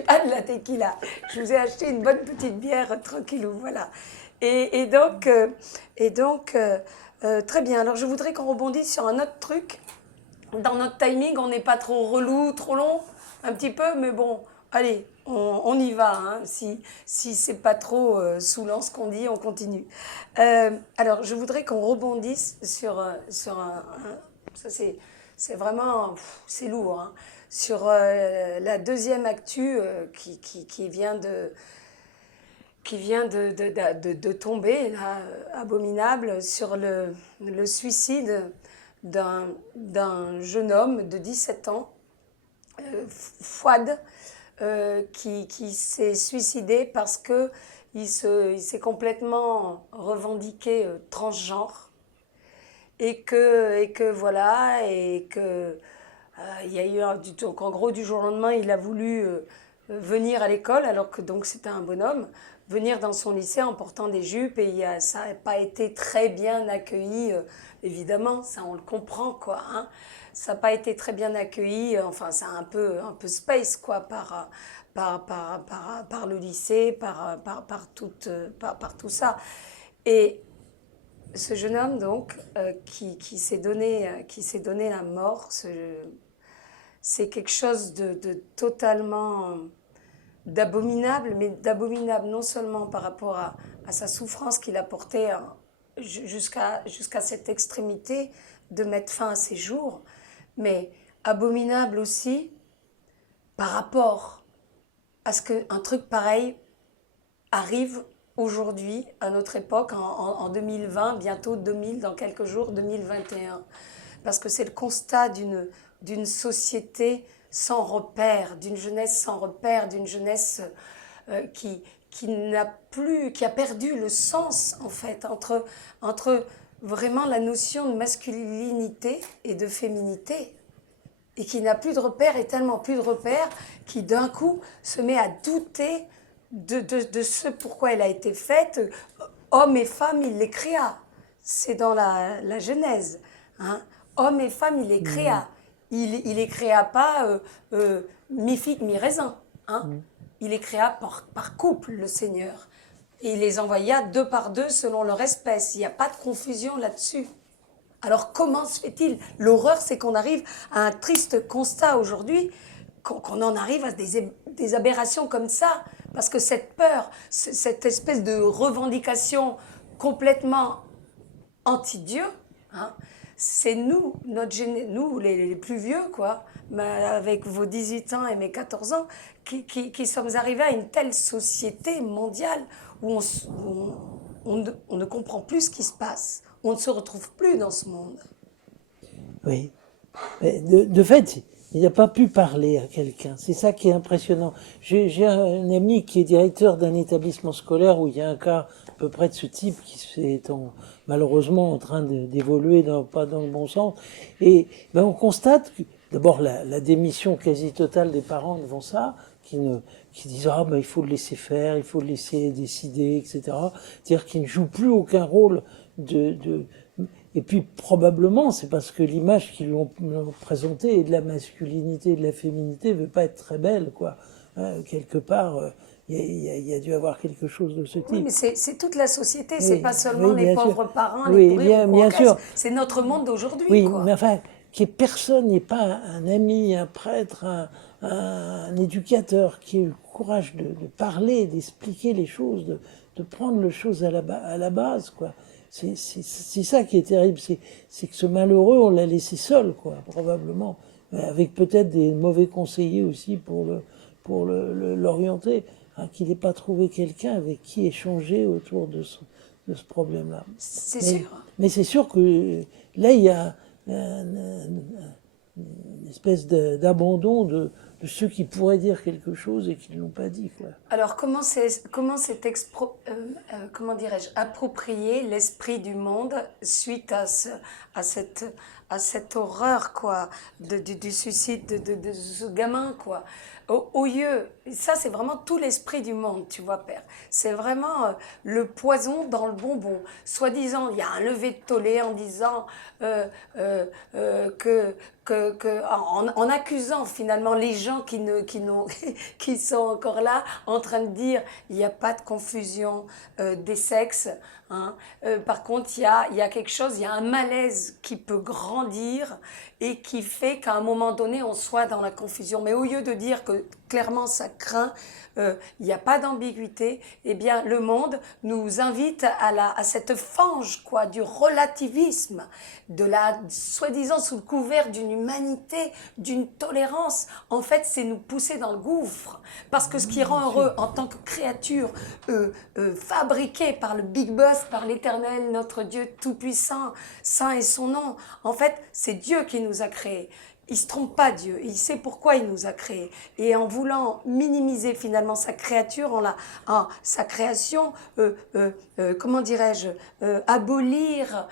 pas de la tequila. Je vous ai acheté une bonne petite bière tranquillou, voilà. Et donc, très bien. Alors, je voudrais qu'on rebondisse sur un autre truc. Dans notre timing, on n'est pas trop relou, trop long, un petit peu, mais bon, Allez, on y va, hein. Si c'est pas trop saoulant ce qu'on dit, on continue. Alors, je voudrais qu'on rebondisse sur ça c'est vraiment, c'est lourd, hein. Sur la deuxième actu qui vient de tomber, là, abominable, sur le suicide d'un jeune homme de 17 ans, Fouad, qui s'est suicidé parce que il s'est complètement revendiqué transgenre et que voilà et que il y a eu donc en gros du jour au lendemain il a voulu venir à l'école alors que donc c'était un bonhomme, venir dans son lycée en portant des jupes et ça n'a pas été très bien accueilli, évidemment, ça on le comprend quoi, hein. Ça n'a pas été très bien accueilli, enfin c'est un peu space quoi par le lycée, par tout ça. Et ce jeune homme donc qui s'est donné la mort, c'est quelque chose de totalement d'abominable, mais d'abominable non seulement par rapport à sa souffrance qu'il a portée jusqu'à cette extrémité de mettre fin à ses jours, mais abominable aussi par rapport à ce qu'un truc pareil arrive aujourd'hui, à notre époque, en 2020, bientôt 2000, dans quelques jours, 2021. Parce que c'est le constat d'une société sans repère, d'une jeunesse sans repère, d'une jeunesse qui a perdu le sens, en fait, entre vraiment la notion de masculinité et de féminité, et qui n'a plus de repères, et tellement plus de repères, qui d'un coup se met à douter de ce pourquoi elle a été faite. Hommes et femmes, il les créa. C'est dans la Genèse. Hein. Hommes et femmes, il les créa. Il les créa pas mi-figue, mi-raisin. Hein. Il les créa par couple, le Seigneur. Et il les envoya deux par deux selon leur espèce. Il n'y a pas de confusion là-dessus. Alors comment se fait-il? L'horreur, c'est qu'on arrive à un triste constat aujourd'hui, qu'on en arrive à des aberrations comme ça, parce que cette peur, cette espèce de revendication complètement anti-Dieu, hein, c'est nous, nous les plus vieux, quoi, avec vos 18 ans et mes 14 ans, qui sommes arrivés à une telle société mondiale où on ne comprend plus ce qui se passe. On ne se retrouve plus dans ce monde. Oui. Mais de fait, il n'a pas pu parler à quelqu'un. C'est ça qui est impressionnant. J'ai un ami qui est directeur d'un établissement scolaire où il y a un cas à peu près de ce type qui est malheureusement en train d'évoluer pas dans le bon sens. Et ben, on constate que, d'abord, la démission quasi totale des parents devant ça, qui disent « Ah, ben, il faut le laisser faire, il faut le laisser décider, etc. » C'est-à-dire qu'ils ne jouent plus aucun rôle et puis probablement c'est parce que l'image qu'ils lui ont présentée et de la masculinité et de la féminité veut pas être très belle, quoi. Quelque part, il y a dû avoir quelque chose de ce type. Oui, mais c'est toute la société, Oui, c'est pas seulement oui, les bien pauvres sûr. parents, Oui, les pourris, bien sûr. C'est notre monde d'aujourd'hui, Oui, quoi. mais enfin, qu'il n'y ait personne, il n'y ait pas un ami, un prêtre, un éducateur qui ait eu le courage de parler, d'expliquer les choses, de prendre les choses à la base, quoi. C'est ça qui est terrible, c'est que ce malheureux, on l'a laissé seul, quoi, probablement, avec peut-être des mauvais conseillers aussi pour l'orienter, hein, qu'il n'ait pas trouvé quelqu'un avec qui échanger autour de ce problème-là. C'est sûr. Mais c'est sûr que là, il y a une espèce d'abandon de ceux qui pourraient dire quelque chose et qui ne l'ont pas dit, quoi. Alors, comment dirais-je, approprier l'esprit du monde suite à cette horreur, quoi, du suicide de ce gamin, quoi. Au lieu, ça c'est vraiment tout l'esprit du monde, tu vois, Père. C'est vraiment le poison dans le bonbon. Soi-disant, il y a un lever de tollé en disant en accusant finalement les gens qui sont encore là, en train de dire il n'y a pas de confusion des sexes. Hein. Par contre, il y a quelque chose, il y a un malaise qui peut grandir grandir et qui fait qu'à un moment donné, on soit dans la confusion. Mais au lieu de dire que clairement ça craint, il n'y a pas d'ambiguïté, eh bien le monde nous invite à cette fange quoi, du relativisme, de la soi-disant sous le couvert d'une humanité, d'une tolérance. En fait, c'est nous pousser dans le gouffre. Parce que ce qui rend heureux en tant que créature fabriquée par le Big Boss, par l'Éternel, notre Dieu tout-puissant, saint est son nom, en fait, c'est Dieu qui nous a créés. Il ne se trompe pas, Dieu. Il sait pourquoi il nous a créés. Et en voulant minimiser finalement sa créature, sa création, comment dirais-je, abolir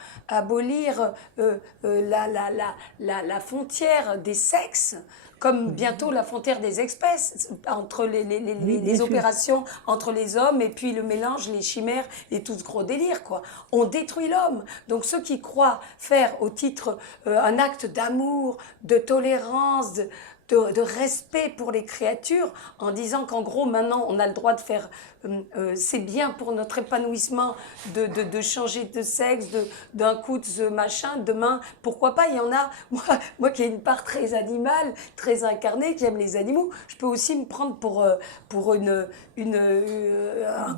la frontière des sexes, comme bientôt la frontière des espèces, entre les opérations entre les hommes et puis le mélange, les chimères et tout ce gros délire, quoi. On détruit l'homme. Donc ceux qui croient faire au titre un acte d'amour, de tolérance, de respect pour les créatures, en disant qu'en gros maintenant on a le droit de faire, c'est bien pour notre épanouissement de changer de sexe, d'un coup de ce machin, demain, pourquoi pas, il y en a, moi qui ai une part très animale, très incarnée, qui aime les animaux, je peux aussi me prendre pour un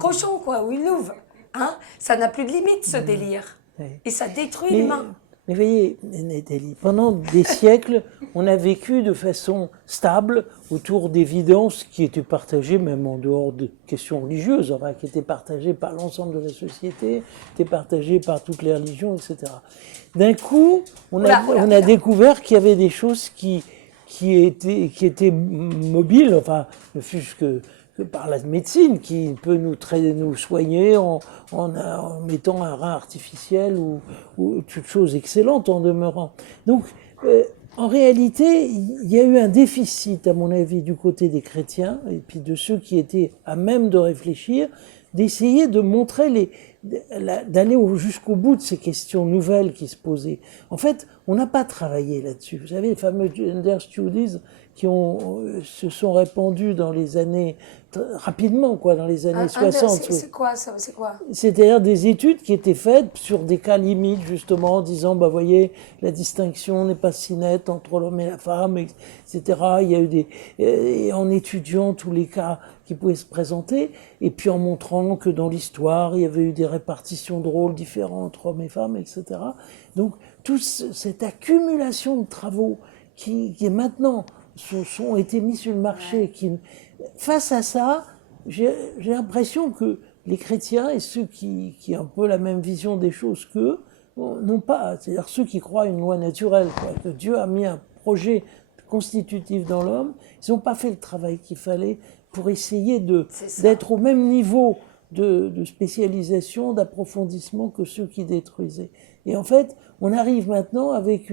cochon quoi, ou une louve. Hein, ça n'a plus de limite ce délire. Oui. Et ça détruit l'humain. Mais voyez, Nathalie, pendant des siècles, on a vécu de façon stable autour d'évidences qui étaient partagées, même en dehors de questions religieuses, enfin, qui étaient partagées par l'ensemble de la société, étaient partagées par toutes les religions, etc. D'un coup, on a découvert qu'il y avait des choses qui étaient mobiles, enfin, ne fût-ce que par la médecine qui peut nous soigner en mettant un rein artificiel ou toute chose excellente en demeurant. Donc, en réalité, il y a eu un déficit, à mon avis, du côté des chrétiens et puis de ceux qui étaient à même de réfléchir, d'essayer de montrer d'aller jusqu'au bout de ces questions nouvelles qui se posaient. En fait, on n'a pas travaillé là-dessus. Vous savez, les fameux gender studies qui se sont répandus dans les années, rapidement, quoi, dans les années 60. C'est quoi ça? C'est quoi? C'est-à-dire des études qui étaient faites sur des cas limites, justement, en disant, bah, voyez, la distinction n'est pas si nette entre l'homme et la femme, etc. Il y a eu en étudiant tous les cas qui pouvaient se présenter, et puis en montrant que dans l'histoire, il y avait eu des répartitions de rôles différents entre hommes et femmes, etc. Donc, toute cette accumulation de travaux qui est maintenant ont été mis sur le marché. Face à ça, j'ai l'impression que les chrétiens et ceux qui ont un peu la même vision des choses qu'eux, n'ont pas, c'est-à-dire ceux qui croient à une loi naturelle, quoi, que Dieu a mis un projet constitutif dans l'homme, ils n'ont pas fait le travail qu'il fallait pour essayer d'être au même niveau de spécialisation, d'approfondissement que ceux qui détruisaient. Et en fait, on arrive maintenant avec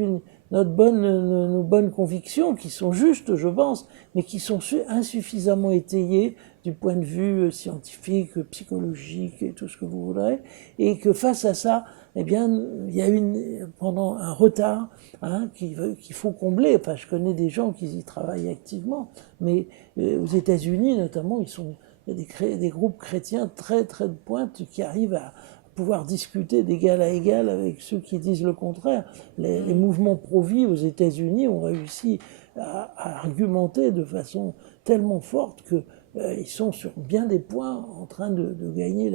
nos bonnes convictions, qui sont justes, je pense, mais qui sont insuffisamment étayées du point de vue scientifique, psychologique et tout ce que vous voudrez, et que face à ça, eh bien, il y a pendant un retard qu'il faut combler. Enfin, je connais des gens qui y travaillent activement, mais aux États-Unis notamment, il y a des groupes chrétiens très très de pointe qui arrivent à pouvoir discuter d'égal à égal avec ceux qui disent le contraire. Les mouvements pro-vie aux États-Unis ont réussi à argumenter de façon tellement forte que ils sont sur bien des points en train de gagner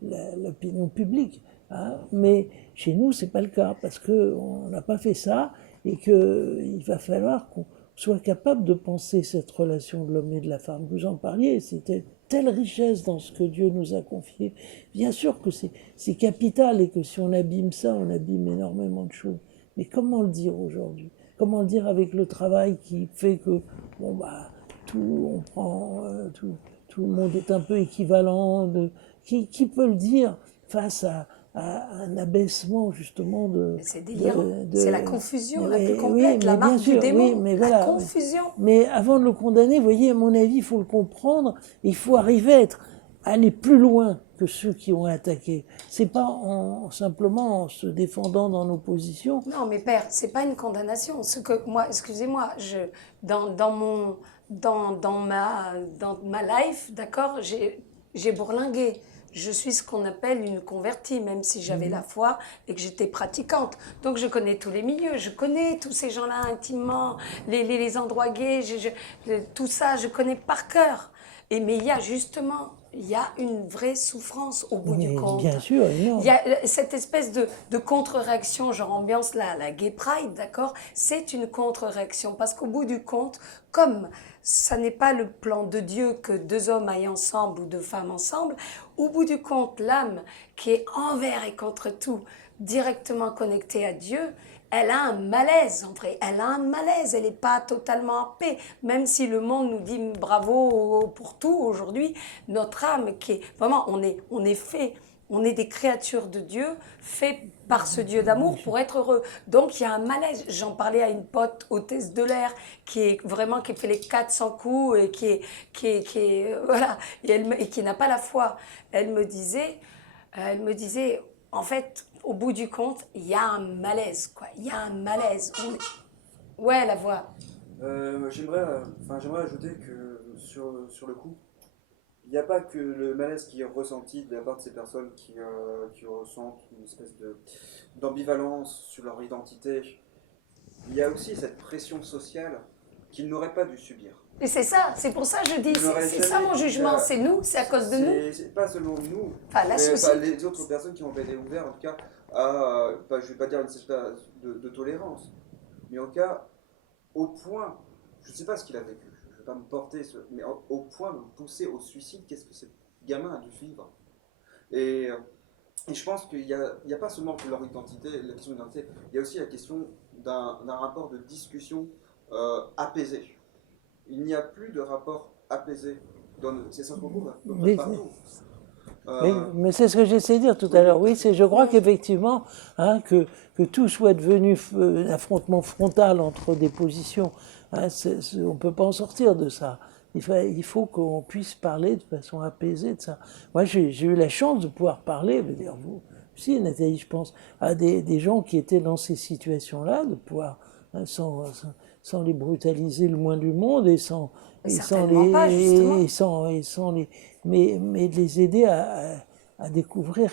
l'opinion publique. Hein. Mais chez nous, c'est pas le cas parce que on n'a pas fait ça et que il va falloir qu'on soit capable de penser cette relation de l'homme et de la femme. Vous en parliez, c'était telle richesse dans ce que Dieu nous a confié. Bien sûr que c'est capital et que si on abîme ça, on abîme énormément de choses. Mais comment le dire aujourd'hui? Comment le dire avec le travail qui fait que bon bah on prend tout le monde est un peu équivalent. Qui peut le dire face à un abaissement justement c'est délirant, c'est la confusion la plus complète, la marque du démon, oui, mais voilà, la confusion. Mais avant de le condamner, vous voyez, à mon avis, il faut le comprendre, il faut arriver à aller plus loin que ceux qui ont attaqué. C'est pas simplement en se défendant dans nos positions. Non, mais père, c'est pas une condamnation. Ce que moi, excusez-moi, dans ma life, d'accord, j'ai bourlingué. je suis ce qu'on appelle une convertie, même si j'avais la foi et que j'étais pratiquante. Donc je connais tous les milieux, je connais tous ces gens-là intimement, les endroits gays, tout ça, je connais par cœur. Mais il y a une vraie souffrance au bout du Mais compte. bien sûr, Il énorme. y a cette espèce de contre-réaction, genre ambiance la Gay Pride, d'accord? C'est une contre-réaction parce qu'au bout du compte, comme ça n'est pas le plan de Dieu que deux hommes aillent ensemble ou deux femmes ensemble, au bout du compte, l'âme qui est envers et contre tout, directement connectée à Dieu, elle a un malaise, en vrai. Elle a un malaise. Elle n'est pas totalement en paix. Même si le monde nous dit bravo pour tout aujourd'hui, notre âme, qui est vraiment, on est fait, on est des créatures de Dieu, faits par ce Dieu d'amour pour être heureux. Donc il y a un malaise. J'en parlais à une pote hôtesse de l'air qui fait les 400 coups et voilà, et qui n'a pas la foi. Elle me disait, en fait, au bout du compte, il y a un malaise, quoi. Il y a un malaise. Ouais, la voix. J'aimerais ajouter que sur le coup, il n'y a pas que le malaise qui est ressenti de la part de ces personnes qui ressentent une espèce d'ambivalence sur leur identité. Il y a aussi cette pression sociale qu'ils n'auraient pas dû subir. Et c'est ça, c'est pour ça que je dis, c'est ça mon jugement, c'est nous, c'est à cause de nous. C'est pas seulement nous, Enfin, la société. les autres personnes qui ont été ouvertes, en tout cas, je ne vais pas dire une espèce de tolérance, mais en tout cas, au point, je ne sais pas ce qu'il a vécu, je ne vais pas me porter, mais au point de pousser au suicide, qu'est-ce que ce gamin a dû vivre. Et je pense qu'il n'y a pas seulement que leur identité, la question de l'identité, il y a aussi la question d'un rapport de discussion apaisé. Il n'y a plus de rapport apaisé dans ces centres concours partout. Mais c'est ce que j'essaie de dire tout à l'heure. Oui, je crois qu'effectivement, que tout soit devenu un affrontement frontal entre des positions, on ne peut pas en sortir de ça. Il faut qu'on puisse parler de façon apaisée de ça. Moi, j'ai eu la chance de pouvoir parler, dire vous aussi, Nathalie, je pense, à des gens qui étaient dans ces situations-là, de pouvoir, sans les brutaliser le moins du monde et sans les mais de les aider à découvrir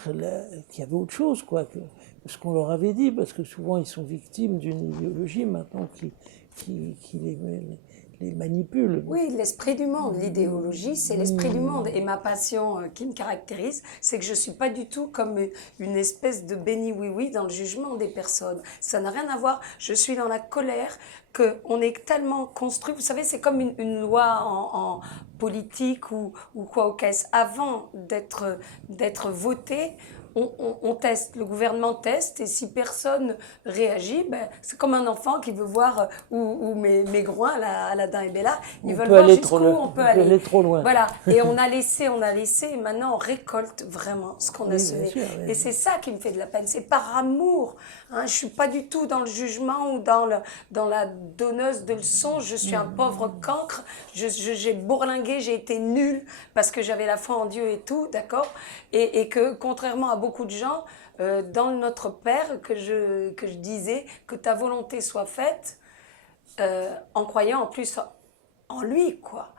qu'il y avait autre chose, quoi, que ce qu'on leur avait dit, parce que souvent ils sont victimes d'une idéologie maintenant qui les manipule. Oui, l'esprit du monde, l'idéologie, c'est l'esprit du monde. Et ma passion qui me caractérise, c'est que je ne suis pas du tout comme une espèce de béni oui-oui dans le jugement des personnes. Ça n'a rien à voir. Je suis dans la colère qu'on est tellement construit. Vous savez, c'est comme une loi en politique ou quoi au caisse. Avant d'être votée, on teste, le gouvernement teste, et si personne réagit, c'est comme un enfant qui veut voir où mes groins, Aladdin et Bella, ils veulent voir jusqu'où on peut aller. Trop loin. Voilà, et on a laissé, et maintenant on récolte vraiment ce qu'on a semé. Et c'est ça qui me fait de la peine, c'est par amour. Je ne suis pas du tout dans le jugement ou dans la donneuse de leçons, je suis un pauvre cancre, j'ai bourlingué, j'ai été nulle parce que j'avais la foi en Dieu et tout, d'accord, et que contrairement à beaucoup de gens, dans notre Père, que je disais que ta volonté soit faite, en croyant en plus en lui, quoi.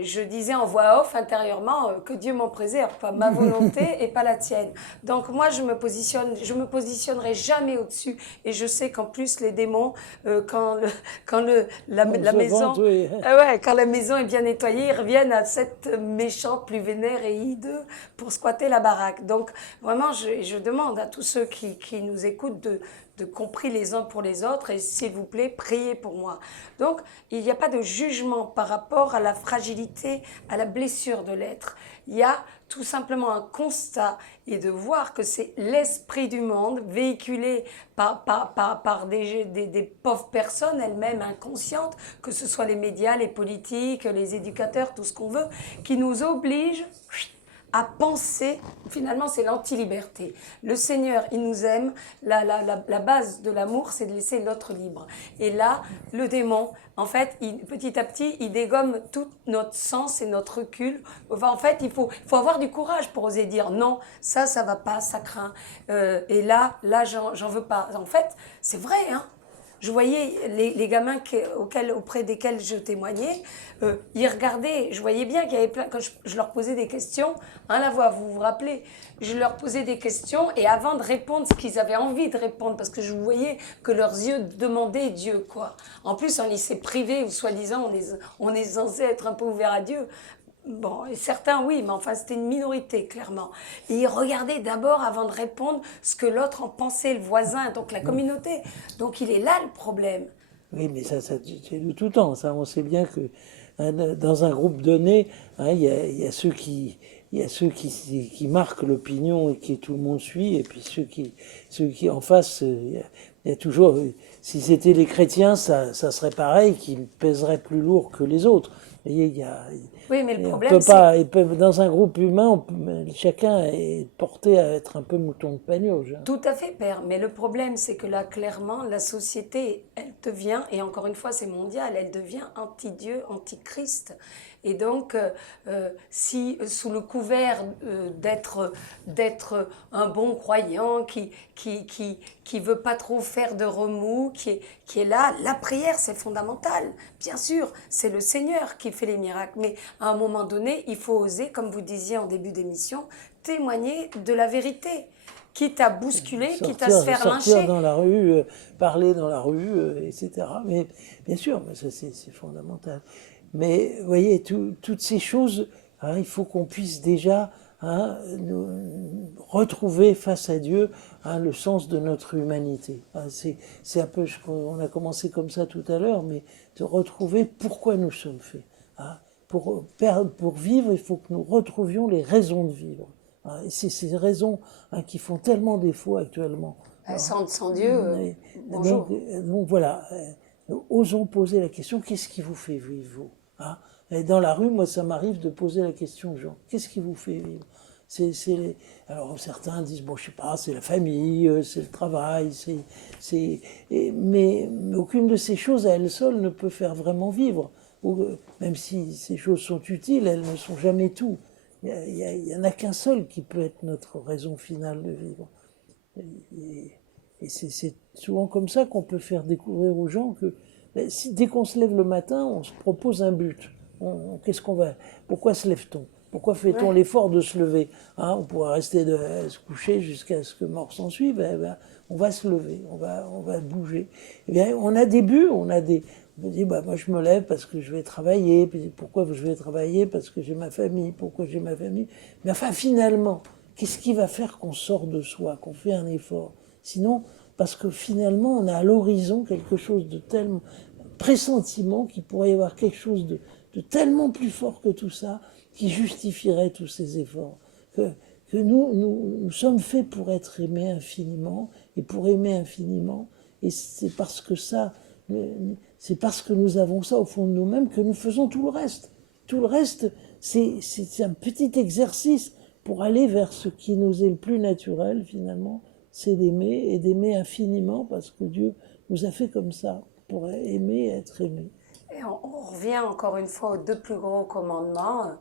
Je disais en voix off intérieurement que Dieu m'en préserve, pas ma volonté et pas la tienne. Donc moi je me positionnerai jamais au-dessus, et je sais qu'en plus les démons, quand la maison, quand la maison est bien nettoyée, ils reviennent à cette méchante plus vénère et hideux pour squatter la baraque. Donc vraiment je demande à tous ceux qui nous écoutent de compris les uns pour les autres, et s'il vous plaît, priez pour moi. Donc, il n'y a pas de jugement par rapport à la fragilité, à la blessure de l'être. Il y a tout simplement un constat, et de voir que c'est l'esprit du monde véhiculé par des pauvres personnes elles-mêmes inconscientes, que ce soit les médias, les politiques, les éducateurs, tout ce qu'on veut, qui nous obligent à penser. Finalement, c'est l'anti-liberté. Le Seigneur, il nous aime. La base de l'amour, c'est de laisser l'autre libre. Et là, le démon, en fait, petit à petit, il dégomme tout notre sens et notre recul. Enfin, en fait, il faut avoir du courage pour oser dire non, ça va pas, ça craint. Et là, j'en veux pas. En fait, c'est vrai, hein. Je voyais les gamins auprès desquels je témoignais, ils regardaient, je voyais bien qu'il y avait plein, quand je leur posais des questions, hein, la voix, vous vous rappelez, je leur posais des questions et avant de répondre ce qu'ils avaient envie de répondre, parce que je voyais que leurs yeux demandaient Dieu, quoi. En plus, en lycée privé, ou soi-disant, on est censé être un peu ouvert à Dieu. Bon, et certains, oui, mais enfin, c'était une minorité, clairement. Et ils regardaient d'abord, avant de répondre, ce que l'autre en pensait, le voisin, donc la communauté. Donc, il est là le problème. Oui, mais ça c'est de tout temps. Ça, on sait bien que hein, dans un groupe donné, hein, il y a ceux qui marquent l'opinion et qui tout le monde suit, et puis ceux qui en face, il y a toujours. Si c'était les chrétiens, ça serait pareil, qui pèseraient plus lourd que les autres. Vous voyez, Oui, mais le on problème, peut c'est... pas, dans un groupe humain, chacun est porté à être un peu mouton de Panurge. Tout à fait, père. Mais le problème, c'est que là, clairement, la société, elle devient, et encore une fois, c'est mondial, elle devient anti-Dieu, anti-Christ. Et donc, si sous le couvert d'être un bon croyant, qui veut pas trop faire de remous, qui est là, la prière, c'est fondamental. Bien sûr, c'est le Seigneur qui fait les miracles. Mais à un moment donné, il faut oser, comme vous disiez en début d'émission, témoigner de la vérité. Quitte à bousculer, quitte à se faire sortir lyncher. dans la rue, parler dans la rue, etc. Mais bien sûr, mais ça c'est fondamental. Mais vous voyez, toutes ces choses, hein, il faut qu'on puisse déjà hein, nous retrouver face à Dieu hein, le sens de notre humanité. Hein, c'est un peu, on a commencé comme ça tout à l'heure, mais de retrouver pourquoi nous sommes faits. Hein. Pour vivre, il faut que nous retrouvions les raisons de vivre. Et c'est ces raisons hein, qui font tellement défaut actuellement. Sans Dieu, bonjour. Donc voilà, osons poser la question, qu'est-ce qui vous fait vivre, vous hein. Et dans la rue, moi, ça m'arrive de poser la question aux gens, qu'est-ce qui vous fait vivre Alors certains disent, bon, je sais pas, c'est la famille, c'est le travail, mais aucune de ces choses à elles seules ne peut faire vraiment vivre. Même si ces choses sont utiles, elles ne sont jamais tout. Il y en a qu'un seul qui peut être notre raison finale de vivre. Et c'est souvent comme ça qu'on peut faire découvrir aux gens que dès qu'on se lève le matin, on se propose un but. Qu'est-ce qu'on va Pourquoi se lève-t-on? Pourquoi fait-on l'effort de se lever hein, on pourrait rester se coucher jusqu'à ce que mort s'en suive. On va se lever, on va bouger. Eh bien, on a des buts, on dit, moi je me lève parce que je vais travailler. Puis pourquoi je vais travailler? Parce que j'ai ma famille. Pourquoi j'ai ma famille? Mais enfin, finalement, qu'est-ce qui va faire qu'on sort de soi, qu'on fait un effort? Sinon, parce que finalement, on a à l'horizon quelque chose de tellement pressentiment qu'il pourrait y avoir quelque chose de tellement plus fort que tout ça qui justifierait tous ces efforts. Que nous sommes faits pour être aimés infiniment et pour aimer infiniment. Et c'est parce que nous avons ça au fond de nous-mêmes que nous faisons tout le reste. Tout le reste, c'est un petit exercice pour aller vers ce qui nous est le plus naturel finalement, c'est d'aimer et d'aimer infiniment parce que Dieu nous a fait comme ça, pour aimer et être aimé. Et on revient encore une fois aux deux plus gros commandements,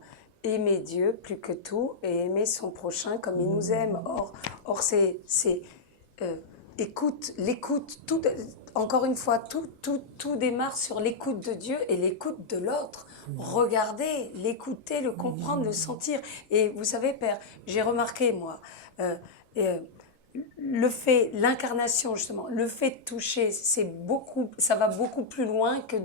aimer Dieu plus que tout et aimer son prochain comme il nous aime. Or c'est l'écoute, encore une fois, tout démarre sur l'écoute de Dieu et l'écoute de l'autre. Regarder, l'écouter, le comprendre, le sentir. Et vous savez, Père, j'ai remarqué, moi, l'incarnation justement, le fait de toucher, ça va beaucoup plus loin que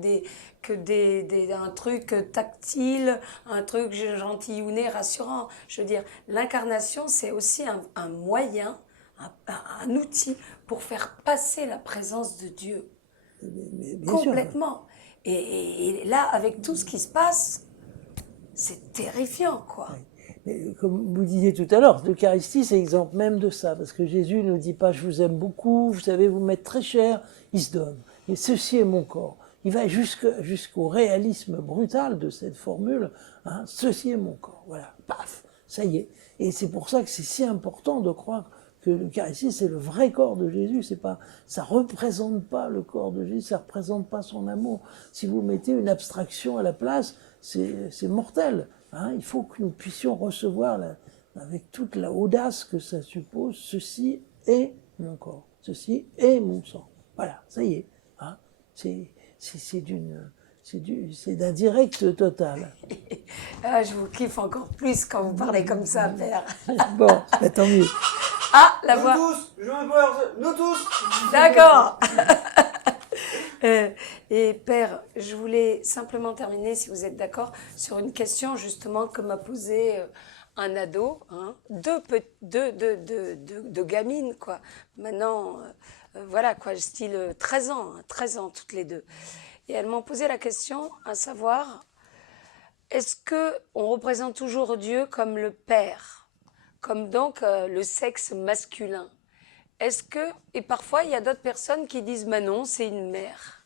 un truc tactile, un truc gentillounet, rassurant. Je veux dire, l'incarnation, c'est aussi un moyen, un outil pour faire passer la présence de Dieu. Bien Complètement. sûr. Et là, avec tout ce qui se passe, c'est terrifiant, quoi. Mais comme vous disiez tout à l'heure, l'Eucharistie, c'est exemple même de ça. Parce que Jésus ne dit pas « je vous aime beaucoup, vous savez vous mettre très cher », il se donne. Et ceci est mon corps. Il va jusqu'au réalisme brutal de cette formule. Hein, ceci est mon corps. Voilà, paf, ça y est. Et c'est pour ça que c'est si important de croire que l'Eucharistie, c'est le vrai corps de Jésus. Ça représente pas le corps de Jésus, ça représente pas son amour. Si vous mettez une abstraction à la place, c'est mortel. Hein, il faut que nous puissions recevoir, avec toute la audace que ça suppose, ceci est mon corps, ceci est mon sang. Voilà, ça y est. Hein. c'est d'un direct total. Ah, je vous kiffe encore plus quand vous parlez comme ça, Père. Bon, bah, tant mieux. Ah, la Nous voix. tous, je veux voir, nous tous. D'accord. Et Père, je voulais simplement terminer, si vous êtes d'accord, sur une question justement que m'a posée un ado, hein, deux gamines, quoi. Maintenant, voilà, quoi, style 13 ans, hein, 13 ans toutes les deux. Et elles m'ont posé la question, à savoir, est-ce que on représente toujours Dieu comme le Père, comme donc le sexe masculin? Est-ce que, et parfois il y a d'autres personnes qui disent, mais non, c'est une mère.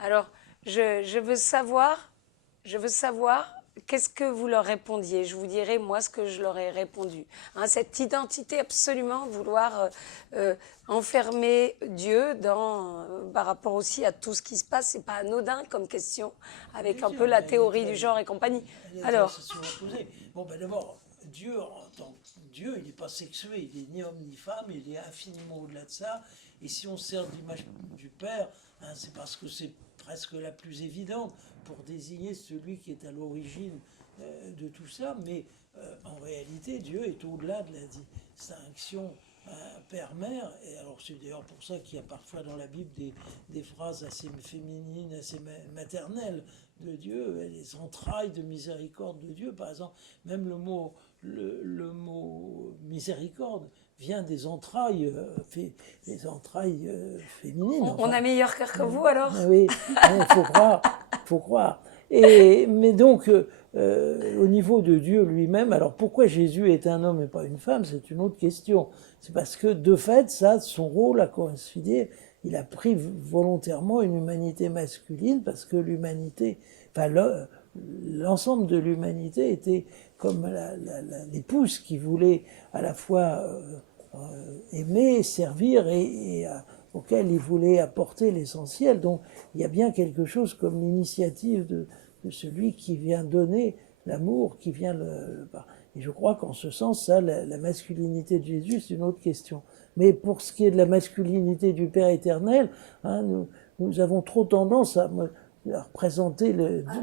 Alors, je veux savoir qu'est-ce que vous leur répondiez. Je vous dirai, moi, ce que je leur ai répondu. Hein, cette identité, absolument, vouloir enfermer Dieu par rapport aussi à tout ce qui se passe, c'est pas anodin comme question, avec un peu la théorie du genre et compagnie. Alors, bon, ben d'abord, Dieu, en tant que Dieu, il n'est pas sexué, il est ni homme ni femme, il est infiniment au-delà de ça. Et si on sert de l'image du Père, hein, c'est parce que c'est presque la plus évidente pour désigner celui qui est à l'origine de tout ça. Mais en réalité, Dieu est au-delà de la distinction père-mère. Et alors c'est d'ailleurs pour ça qu'il y a parfois dans la Bible des phrases assez féminines, assez maternelles de Dieu, les entrailles de miséricorde de Dieu. Par exemple, même le mot miséricorde vient des entrailles, féminines. on a meilleur cœur que vous alors? Oui, il faut croire. Mais donc, au niveau de Dieu lui-même, alors pourquoi Jésus est un homme et pas une femme, c'est une autre question. C'est parce que, de fait, ça, son rôle a coïncidé. Il a pris volontairement une humanité masculine parce que l'humanité, enfin, l'ensemble de l'humanité était comme l'épouse qui voulait à la fois aimer, servir et auquel il voulait apporter l'essentiel. Donc il y a bien quelque chose comme l'initiative de celui qui vient donner l'amour, qui vient et je crois qu'en ce sens, ça, la masculinité de Jésus, c'est une autre question. Mais pour ce qui est de la masculinité du Père éternel, hein, nous avons trop tendance à représenter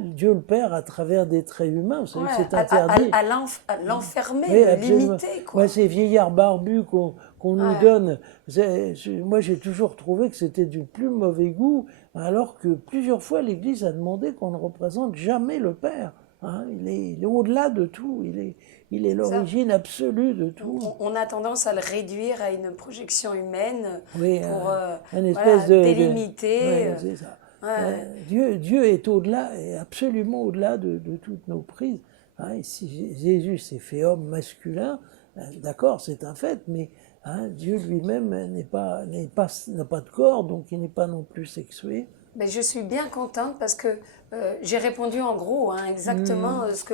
Dieu le Père à travers des traits humains. Vous savez que c'est interdit. À l'enfermer, Oui, le limiter, quoi. Moi, ces vieillards barbus qu'on nous donne, moi j'ai toujours trouvé que c'était du plus mauvais goût, alors que plusieurs fois l'Église a demandé qu'on ne représente jamais le Père. Hein, il est au-delà de tout, il est l'origine absolue de tout. On a tendance à le réduire à une projection humaine pour une espèce délimiter. Ouais, c'est ça. Dieu est au-delà, est absolument au-delà de toutes nos prises. Hein, et si Jésus s'est fait homme masculin, d'accord, c'est un fait, mais hein, Dieu lui-même n'a pas de corps, donc il n'est pas non plus sexué. Mais je suis bien contente parce que j'ai répondu en gros, hein, exactement ce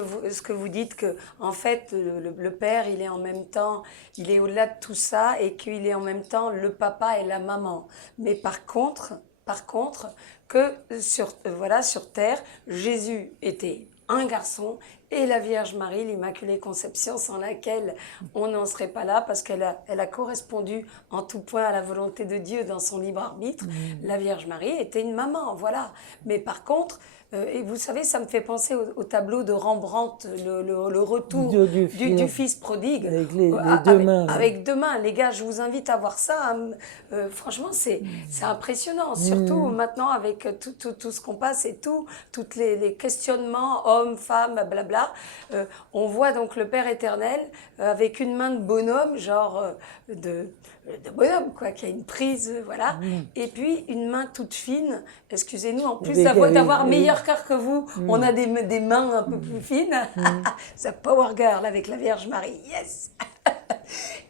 que vous dites, que en fait le père il est en même temps, il est au-delà de tout ça et qu'il est en même temps le papa et la maman. Mais par contre que sur terre, Jésus était un garçon et la Vierge Marie, l'Immaculée Conception, sans laquelle on n'en serait pas là, parce qu'elle a correspondu en tout point à la volonté de Dieu dans son libre arbitre. La Vierge Marie était une maman, voilà. Mais par contre, et vous savez, ça me fait penser au tableau de Rembrandt, le retour du fils prodigue. Avec les deux mains. Avec deux mains. Les gars, je vous invite à voir ça. Franchement, c'est impressionnant. Surtout maintenant avec tout ce qu'on passe et tous les questionnements, hommes, femmes, blabla. On voit donc le Père éternel avec une main de bonhomme, genre de bonhomme, quoi, qui a une prise, voilà. Et puis une main toute fine. Excusez-nous, en plus d'avoir meilleur cœur que vous, on a des mains un peu plus fines. C'est Power Girl avec la Vierge Marie, yes.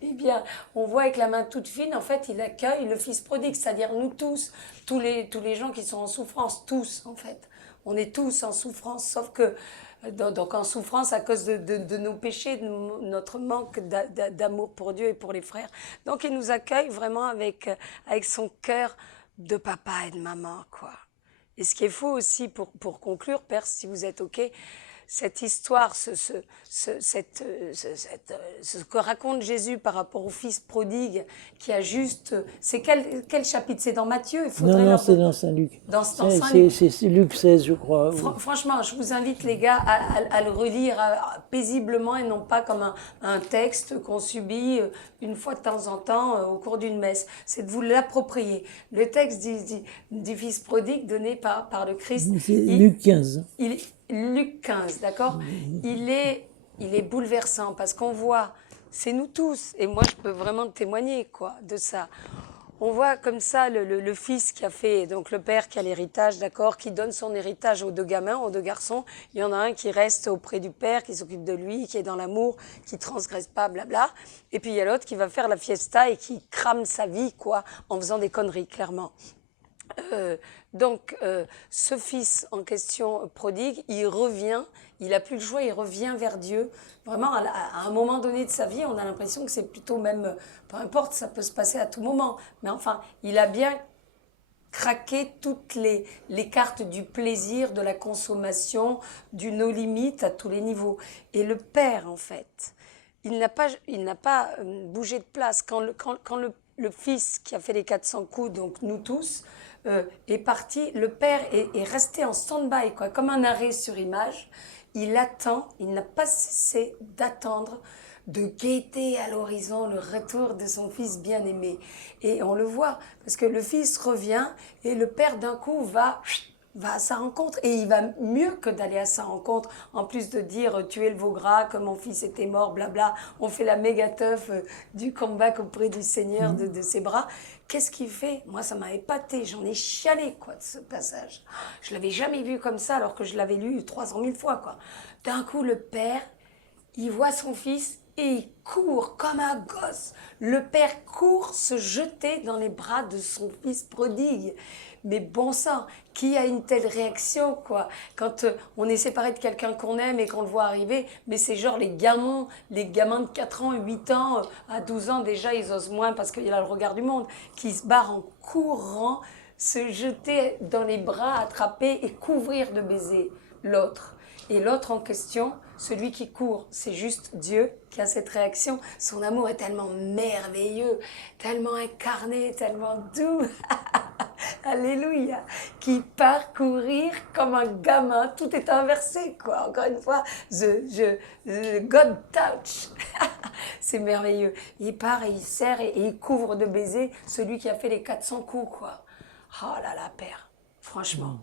Eh bien, on voit avec la main toute fine, en fait, il accueille le Fils prodigue, c'est-à-dire nous tous les gens qui sont en souffrance, tous, en fait. On est tous en souffrance, sauf que, donc en souffrance à cause de nos péchés, de notre manque d'amour pour Dieu et pour les frères. Donc, il nous accueille vraiment avec son cœur de papa et de maman, quoi. Et ce qui est fou aussi, pour conclure, Père, si vous êtes OK, cette histoire, ce que raconte Jésus par rapport au fils prodigue, qui a juste... C'est quel chapitre? C'est dans Matthieu? Il faudrait Non, c'est dans Saint-Luc. Dans Saint Luc. C'est Luc 16, je crois. Franchement, je vous invite, les gars, à le relire paisiblement et non pas comme un texte qu'on subit une fois de temps en temps au cours d'une messe. C'est de vous l'approprier. Le texte du fils prodigue donné par le Christ. C'est Luc 15. Luc 15, d'accord? Il est bouleversant parce qu'on voit, c'est nous tous, et moi je peux vraiment témoigner quoi de ça. On voit comme ça le fils qui a fait, donc le père qui a l'héritage, d'accord, qui donne son héritage aux deux gamins, aux deux garçons. Il y en a un qui reste auprès du père, qui s'occupe de lui, qui est dans l'amour, qui transgresse pas, blabla. Et puis il y a l'autre qui va faire la fiesta et qui crame sa vie, quoi, en faisant des conneries, clairement. Donc, ce fils en question prodigue, il revient, il n'a plus le choix, il revient vers Dieu. Vraiment, à un moment donné de sa vie, on a l'impression que c'est plutôt même, peu importe, ça peut se passer à tout moment. Mais enfin, il a bien craqué toutes les cartes du plaisir, de la consommation, du no limite à tous les niveaux. Et le père, en fait, il n'a pas bougé de place. Quand le fils qui a fait les 400 coups, donc nous tous, est parti, le père est resté en stand-by, quoi, comme un arrêt sur image. Il attend, il n'a pas cessé d'attendre, de guetter à l'horizon le retour de son fils bien-aimé. Et on le voit, parce que le fils revient et le père d'un coup va à sa rencontre, et il va mieux que d'aller à sa rencontre, en plus de dire tuer le veau gras, que mon fils était mort, blabla, on fait la méga teuf du comeback auprès du Seigneur de ses bras. Qu'est-ce qu'il fait? Moi, ça m'a épaté, j'en ai chialé quoi de ce passage. Je l'avais jamais vu comme ça alors que je l'avais lu 300 000 fois quoi. D'un coup, le père, il voit son fils et il court comme un gosse. Le père court se jeter dans les bras de son fils prodigue. Mais bon sang, qui a une telle réaction, quoi? Quand on est séparé de quelqu'un qu'on aime et qu'on le voit arriver, mais c'est genre les gamins de 4 ans, 8 ans, à 12 ans déjà, ils osent moins parce qu'il a le regard du monde, qui se barrent en courant, se jeter dans les bras, attraper et couvrir de baisers l'autre. Et l'autre en question, celui qui court, c'est juste Dieu qui a cette réaction. Son amour est tellement merveilleux, tellement incarné, tellement doux. Alléluia, qui part courir comme un gamin, tout est inversé, quoi. Encore une fois, the God touch, c'est merveilleux. Il part et il serre et il couvre de baisers celui qui a fait les 400 coups, quoi. Oh là là, Père, franchement,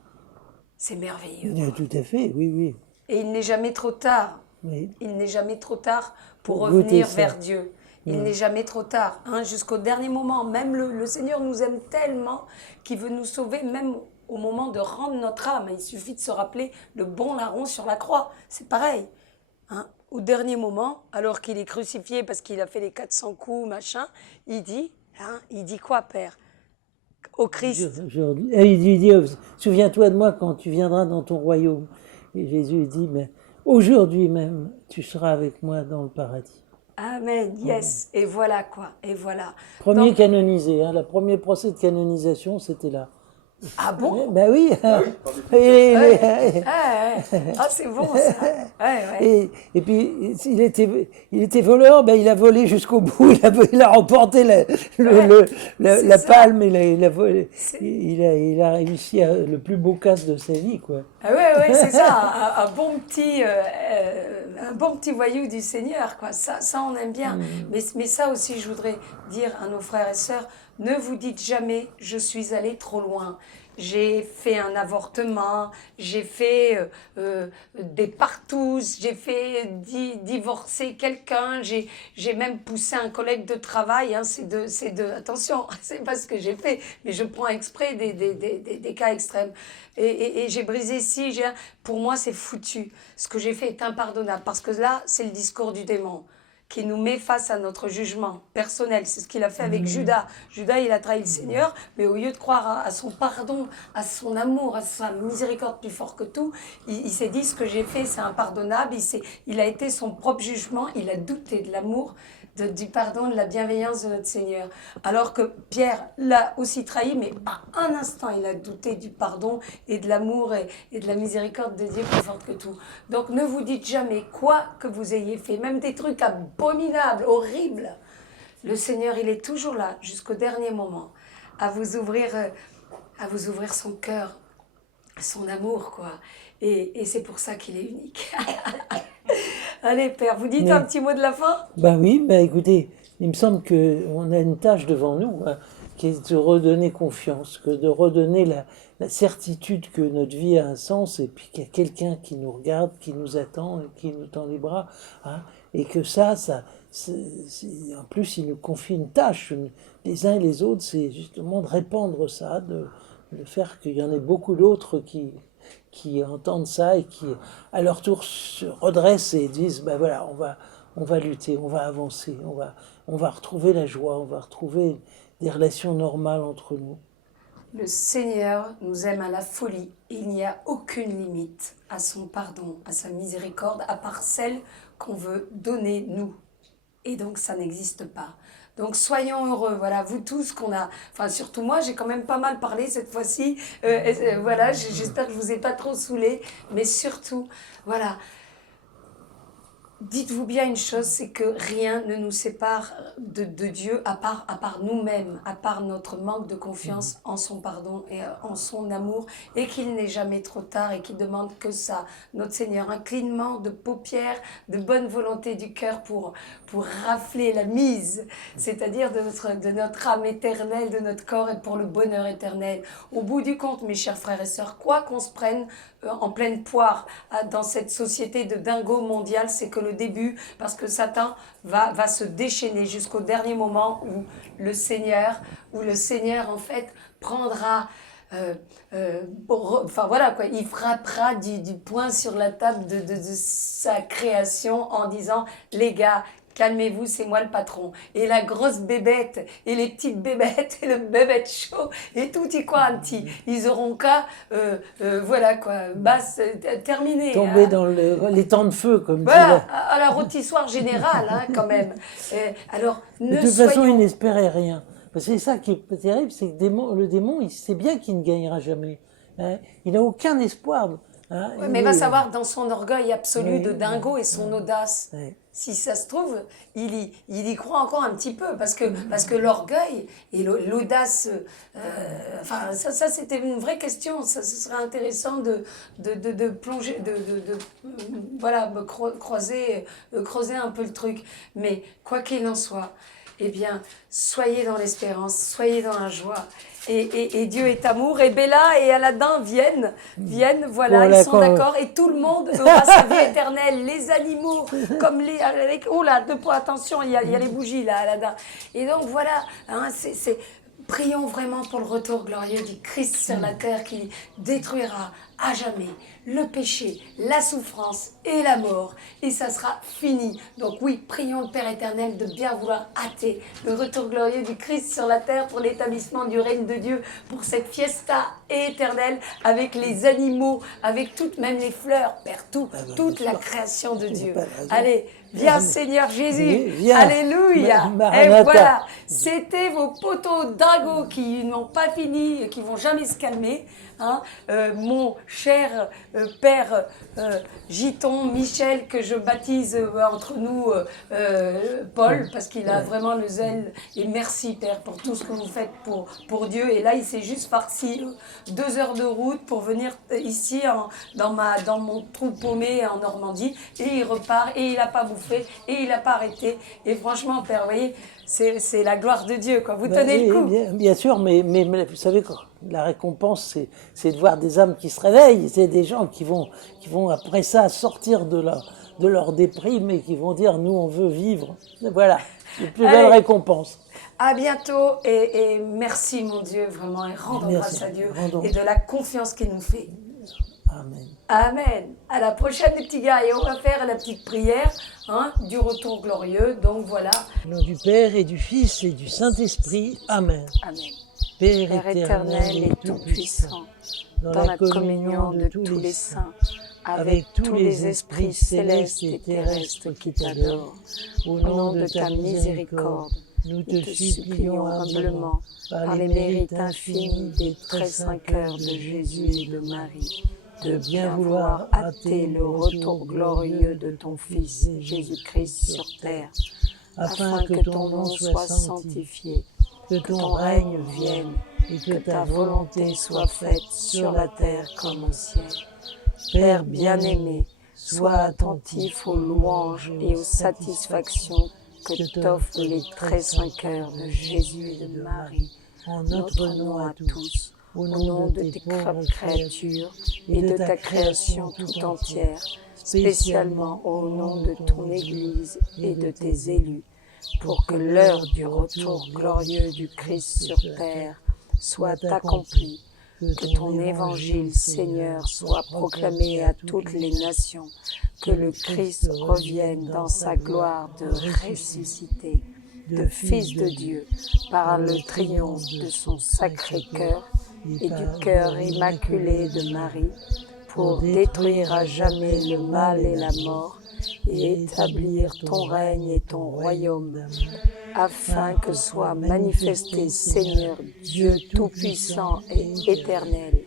c'est merveilleux. Tout à fait, oui, oui. Et il n'est jamais trop tard. Oui. Il n'est jamais trop tard pour Pour revenir goûter ça. vers Dieu. Il n'est jamais trop tard, hein, jusqu'au dernier moment. Même le Seigneur nous aime tellement qu'il veut nous sauver, même au moment de rendre notre âme. Il suffit de se rappeler le bon larron sur la croix. C'est pareil. Hein. Au dernier moment, alors qu'il est crucifié parce qu'il a fait les 400 coups, machin, il dit quoi, Père? Au Christ. Il dit, souviens-toi de moi quand tu viendras dans ton royaume. Et Jésus dit, mais aujourd'hui même, tu seras avec moi dans le paradis. Amen, yes. Et voilà quoi, et voilà. Premier Donc, canonisé, hein, le premier procès de canonisation, c'était là. ah bon? Ben oui. Ah, c'est bon ça. Et puis, il était voleur, ben il a volé jusqu'au bout, il a remporté la palme, il a volé. Il a réussi le plus beau casse de sa vie, quoi. Ah ouais, c'est ça, un bon petit voyou du Seigneur, quoi. Ça on aime bien. Mais ça aussi, je voudrais dire à nos frères et sœurs, ne vous dites jamais, je suis allé trop loin. J'ai fait un avortement, j'ai fait des partouzes, j'ai fait divorcer quelqu'un, j'ai même poussé un collègue de travail. Hein, attention, c'est pas ce que j'ai fait, mais je prends exprès des cas extrêmes. Et j'ai brisé pour moi, c'est foutu. Ce que j'ai fait est impardonnable, parce que là, c'est le discours du démon qui nous met face à notre jugement personnel. C'est ce qu'il a fait avec Judas. Judas, il a trahi le Seigneur, mais au lieu de croire à son pardon, à son amour, à sa miséricorde plus fort que tout, il s'est dit ce que j'ai fait, c'est impardonnable. Il a été son propre jugement, il a douté de l'amour, du pardon, de la bienveillance de notre Seigneur. Alors que Pierre l'a aussi trahi, mais à un instant, il a douté du pardon et de l'amour et de la miséricorde de Dieu plus forte que tout. Donc ne vous dites jamais quoi que vous ayez fait, même des trucs abominables, horribles. Le Seigneur, il est toujours là, jusqu'au dernier moment, à vous ouvrir son cœur, son amour, quoi. Et c'est pour ça qu'il est unique. Allez, Père, vous dites un petit mot de la fin? Ben oui, ben écoutez, il me semble qu'on a une tâche devant nous, hein, qui est de redonner confiance, que de redonner la certitude que notre vie a un sens et puis qu'il y a quelqu'un qui nous regarde, qui nous attend et qui nous tend les bras, hein, et que en plus, il nous confie une tâche, les uns et les autres, c'est justement de répandre ça, de faire qu'il y en ait beaucoup d'autres qui entendent ça et qui, à leur tour, se redressent et disent, ben voilà, on va lutter, on va avancer, on va retrouver la joie, on va retrouver des relations normales entre nous. Le Seigneur nous aime à la folie et il n'y a aucune limite à son pardon, à sa miséricorde, à part celle qu'on veut donner nous. Et donc ça n'existe pas. Donc soyons heureux, voilà, vous tous enfin surtout moi, j'ai quand même pas mal parlé cette fois-ci, voilà, j'espère que je vous ai pas trop saoulé, mais surtout, voilà, dites-vous bien une chose, c'est que rien ne nous sépare de Dieu à part nous-mêmes, à part notre manque de confiance en son pardon et en son amour, et qu'il n'est jamais trop tard et qu'il demande que ça, notre Seigneur, un clignement de paupières, de bonne volonté du cœur pour rafler la mise, c'est-à-dire de notre âme éternelle, de notre corps et pour le bonheur éternel. Au bout du compte, mes chers frères et sœurs, quoi qu'on se prenne en pleine poire dans cette société de dingo mondiale, c'est que le début, parce que Satan va se déchaîner jusqu'au dernier moment où le Seigneur en fait prendra enfin voilà quoi, il frappera du poing sur la table de sa création en disant les gars, calmez-vous, c'est moi le patron. Et la grosse bébête, et les petites bébêtes, et le bébête chaud, et tout y quanti. Ils auront qu'à, voilà quoi, basse, terminé. Tomber dans les temps de feu, comme voilà, tu à la rôtissoire générale, hein, quand même. Alors, de toute façon, il n'espérait rien. C'est ça qui est terrible, c'est que le démon, il sait bien qu'il ne gagnera jamais. Hein. Il n'a aucun espoir. Hein. Ouais, mais il va savoir dans son orgueil absolu de dingo et son audace. Oui. Si ça se trouve, il y croit encore un petit peu, parce que l'orgueil et l'audace, enfin, ça c'était une vraie question. Ça, ce serait intéressant de plonger, voilà, creuser un peu le truc. Mais quoi qu'il en soit, eh bien, soyez dans l'espérance, soyez dans la joie. Et Dieu est amour, et Bella et Aladdin viennent, voilà, ils sont d'accord, et tout le monde aura sa vie éternelle, les animaux, comme oh là, attention, il y a les bougies là, Aladdin. Et donc voilà, hein, prions vraiment pour le retour glorieux du Christ sur la terre qui détruira à jamais le péché, la souffrance et la mort. Et ça sera fini. Donc oui, prions le Père éternel de bien vouloir hâter le retour glorieux du Christ sur la terre pour l'établissement du règne de Dieu, pour cette fiesta éternelle avec les animaux, avec même les fleurs, Père, toute la création de Dieu. Allez, viens Seigneur Jésus, viens. Alléluia. Et voilà, c'était vos poteaux dingos qui n'ont pas fini, qui vont jamais se calmer. Hein, mon cher père Giton Michel, que je baptise entre nous Paul, parce qu'il a vraiment le zèle, et merci Père pour tout ce que vous faites pour Dieu. Et là il s'est juste farci 2 heures de route pour venir ici dans mon trou paumé en Normandie, et il repart et il n'a pas bouffé et il n'a pas arrêté. Et franchement Père, vous voyez, c'est la gloire de Dieu, quoi. Vous tenez le coup. Bien sûr, mais vous savez quoi, la récompense, c'est de voir des âmes qui se réveillent. C'est des gens qui vont après ça sortir de leur déprime et qui vont dire, nous, on veut vivre. Voilà, la plus belle récompense. À bientôt et merci, mon Dieu, vraiment, et rendons grâce à Dieu et de la confiance qu'il nous fait. Amen. Amen. Amen. À la prochaine les petits gars et on va faire la petite prière du retour glorieux. Donc voilà. Au nom du Père et du Fils et du Saint-Esprit. Amen. Amen. Père Père éternel et tout-puissant, dans la communion de tous les saints, avec tous les esprits célestes et terrestres qui t'adorent, au nom de ta miséricorde, nous te supplions humblement, par les mérites infinis des très saints cœurs de Jésus et de Marie, de bien vouloir hâter le retour glorieux de ton Fils Jésus-Christ sur terre, afin que ton nom soit sanctifié, que ton règne vienne, et que ta volonté soit faite sur la terre comme au ciel. Père bien-aimé, sois attentif aux louanges et aux satisfactions que t'offrent les très saints cœurs de Jésus et de Marie, en notre nom à tous, au nom de tes créatures et de ta création tout entière, spécialement au nom de ton Église et de tes élus, pour que l'heure du retour glorieux du Christ sur terre soit accomplie, que ton évangile, Seigneur, soit proclamé à toutes les nations, que le Christ revienne dans sa gloire de ressuscité, de Fils de Dieu, par le triomphe de son sacré cœur et du cœur immaculé de Marie, pour détruire à jamais le mal et la mort, et établir ton règne et ton royaume, afin que soit manifesté, Seigneur Dieu Tout-Puissant et éternel,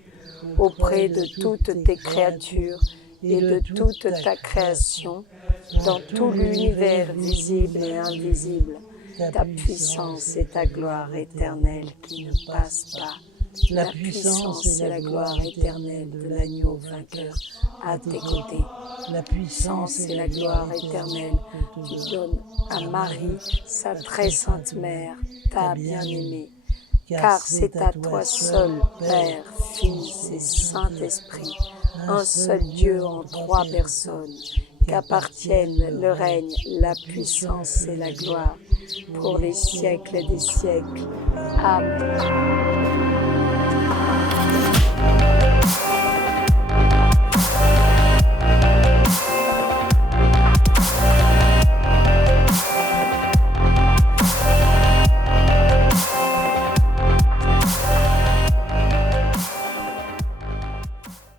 auprès de toutes tes créatures et de toute ta création, dans tout l'univers visible et invisible, ta puissance et ta gloire éternelle qui ne passent pas. La puissance et la gloire éternelle de l'agneau vainqueur à tes côtés. La puissance et la gloire éternelle que tu donnes à Marie, sa très sainte mère, ta bien-aimée. Car c'est à toi seul, Père, Fils et Saint-Esprit, un seul Dieu en trois personnes, qu'appartiennent le règne, la puissance et la gloire, pour les siècles des siècles. Amen.